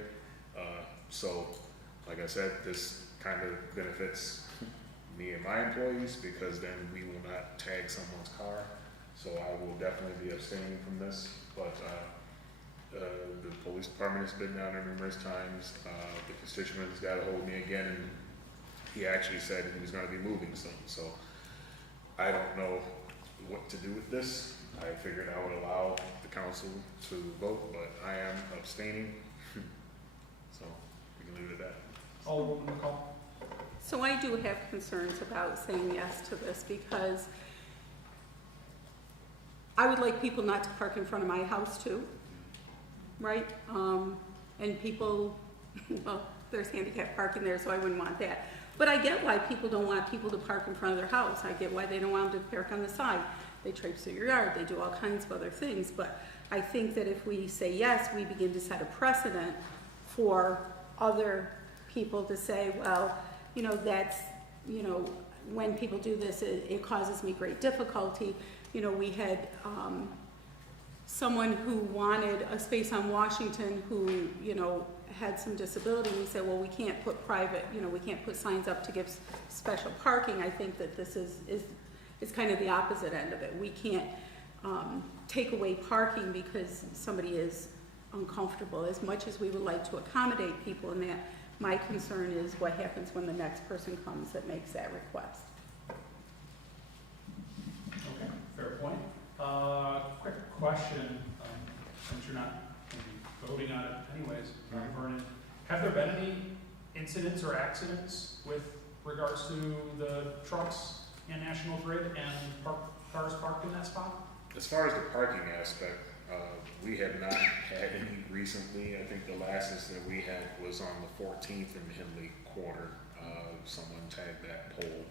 So, like I said, this kind of benefits me and my employees because then we will not tag someone's car. So I will definitely be abstaining from this, but the police department has been down there numerous times. The constituent's got a hold of me again, and he actually said he was gonna be moving soon. So I don't know what to do with this. I figured I would allow the council to vote, but I am abstaining. So we can leave it at that. Alderwoman McCall. So I do have concerns about saying yes to this because I would like people not to park in front of my house too, right? And people, well, there's handicap parking there, so I wouldn't want that. But I get why people don't want people to park in front of their house. I get why they don't want them to park on the side. They traipse through your yard, they do all kinds of other things. But I think that if we say yes, we begin to set a precedent for other people to say, well, you know, that's, you know, when people do this, it causes me great difficulty. You know, we had someone who wanted a space on Washington who, you know, had some disability. We said, well, we can't put private, you know, we can't put signs up to give special parking. I think that this is kind of the opposite end of it. We can't take away parking because somebody is uncomfortable. As much as we would like to accommodate people in that, my concern is what happens when the next person comes that makes that request. Okay, fair point. Quick question, since you're not going to be voting on it anyways, Vernon. Have there been any incidents or accidents with regards to the trucks and National Grid and cars parked in that spot? As far as the parking aspect, we have not had any recently. I think the last incident we had was on the 14th in Henley Corner. Someone tagged that pole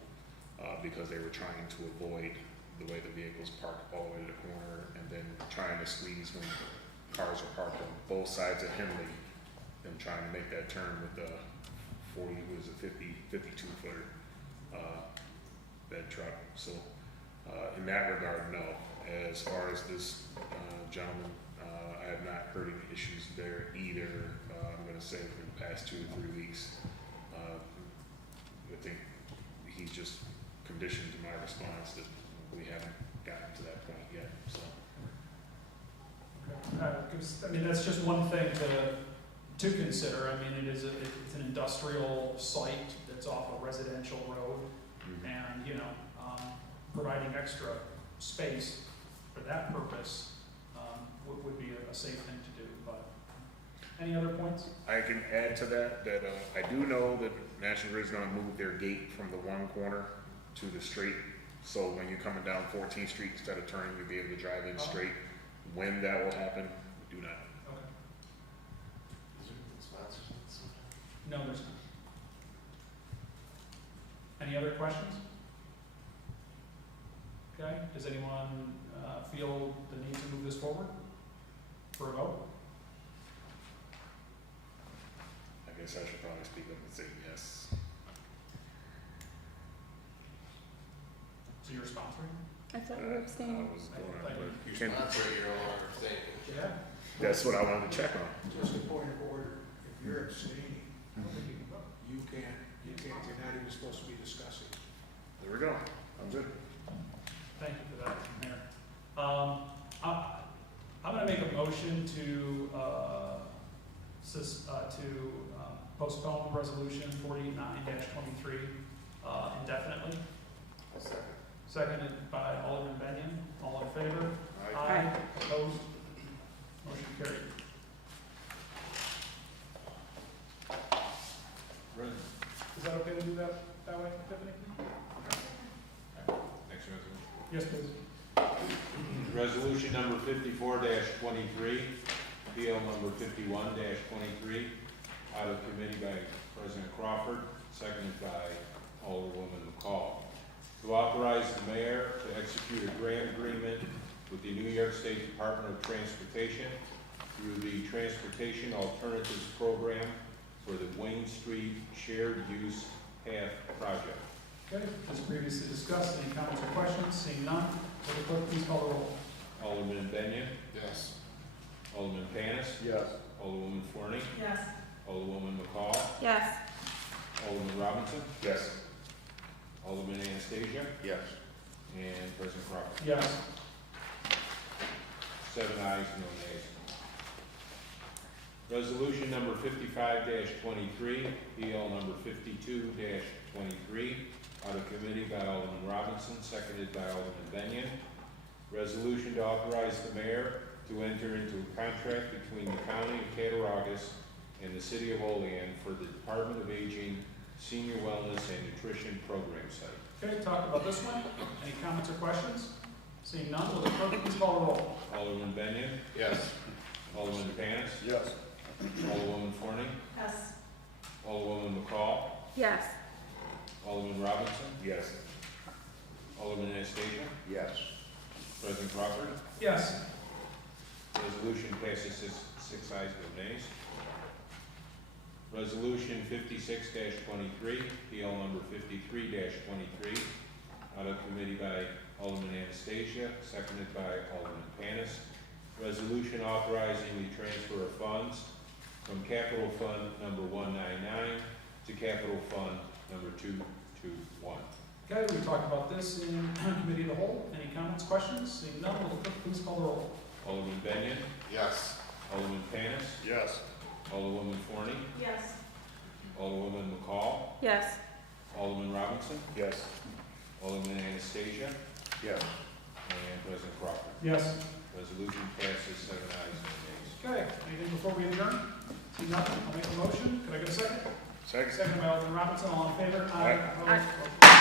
because they were trying to avoid the way the vehicles parked all the way to the corner and then trying to squeeze when cars are parked on both sides of Henley and trying to make that turn with the 52 footer bed truck. So in that regard, no. As far as this gentleman, I have not heard any issues there either. I'm going to say for the past 2 to 3 weeks. I think he's just conditioned to my response that we haven't gotten to that point yet. So. I mean, that's just one thing to consider. I mean, it's an industrial site that's off a residential road, and you know, providing extra space for that purpose would be a safe thing to do. But any other points? I can add to that I do know that National Grid is going to move their gate from the one corner to the straight. So when you're coming down 14th Street, instead of turning, you'll be able to drive in straight. When that will happen, we do not know. Okay. Is there sponsors? No, there's not. Any other questions? Okay, does anyone feel the need to move this forward for a vote? I guess I should probably speak up and say yes. So you're sponsoring? I thought you were abstaining. I was going Thank to, you. but You can, sponsor it, you're no longer abstaining. Yeah. that's what I wanted to check on. Just a point of order, if you're abstaining, I don't think you can vote. you can't, you're not even supposed to be discussing. There we go. I'm good. Thank you for that, Mayor. I'm going to make a motion to postpone resolution 49-23 indefinitely. I'll second. Seconded by Alderman Benyon. All in favor? Aye. Opposed? Motion carried. Is that okay to do that way, Tiffany? Next resolution. Yes, please. Resolution number 54-23, PL number 51-23, out of committee by President Crawford, seconded by Alderwoman McCall. To authorize the mayor to execute a grant agreement with the New York State Department of Transportation through the Transportation Alternatives Program for the Wayne Street Shared Use Path Project. Okay, as previously discussed, any comments or questions? Seeing none, will the clerk please call the roll? Alderman Benyon, Yes. Alderman Panis, Yes. Alderwoman Forney, Yes. Alderwoman McCall, Yes. Alderman Robinson, Yes. Alderman Anastasia, Yes. and President Crawford. Yes. 7 ayes, no nays. Resolution number 55-23, PL number 52-23, out of committee by Alderman Robinson, seconded by Alderman Benyon. Resolution to authorize the mayor to enter into a contract between the County of Cattaraugus and the City of Olean for the Department of Aging Senior Wellness and Nutrition Program Site. Okay, talk about this one. Any comments or questions? Seeing none, will the clerk please call the roll? Alderman Benyon, Yes. Alderman Panis, Yes. Alderwoman Forney, Yes. Alderwoman McCall, Yes. Alderman Robinson, Yes. Alderman Anastasia, Yes. President Crawford. Yes. Resolution passes six ayes, no nays. Resolution 56-23, PL number 53-23, out of committee by Alderman Anastasia, seconded by Alderman Panis. Resolution authorizing the transfer of funds from Capital Fund number 199 to Capital Fund number 221. Okay, we talked about this in committee of the whole. Any comments, questions? Seeing none, will the clerk please call the roll? Alderman Benyon, Yes. Alderman Panis, Yes. Alderwoman Forney, Yes. Alderwoman McCall, Yes. Alderman Robinson, Yes. Alderman Anastasia, Yes. and President Crawford. Yes. Resolution passes 7 ayes, no nays. Okay, anything before we adjourn? See nothing, I'll make a motion. Could I get a second? Second. Second by Alderman Robinson, all in favor? Aye. Opposed?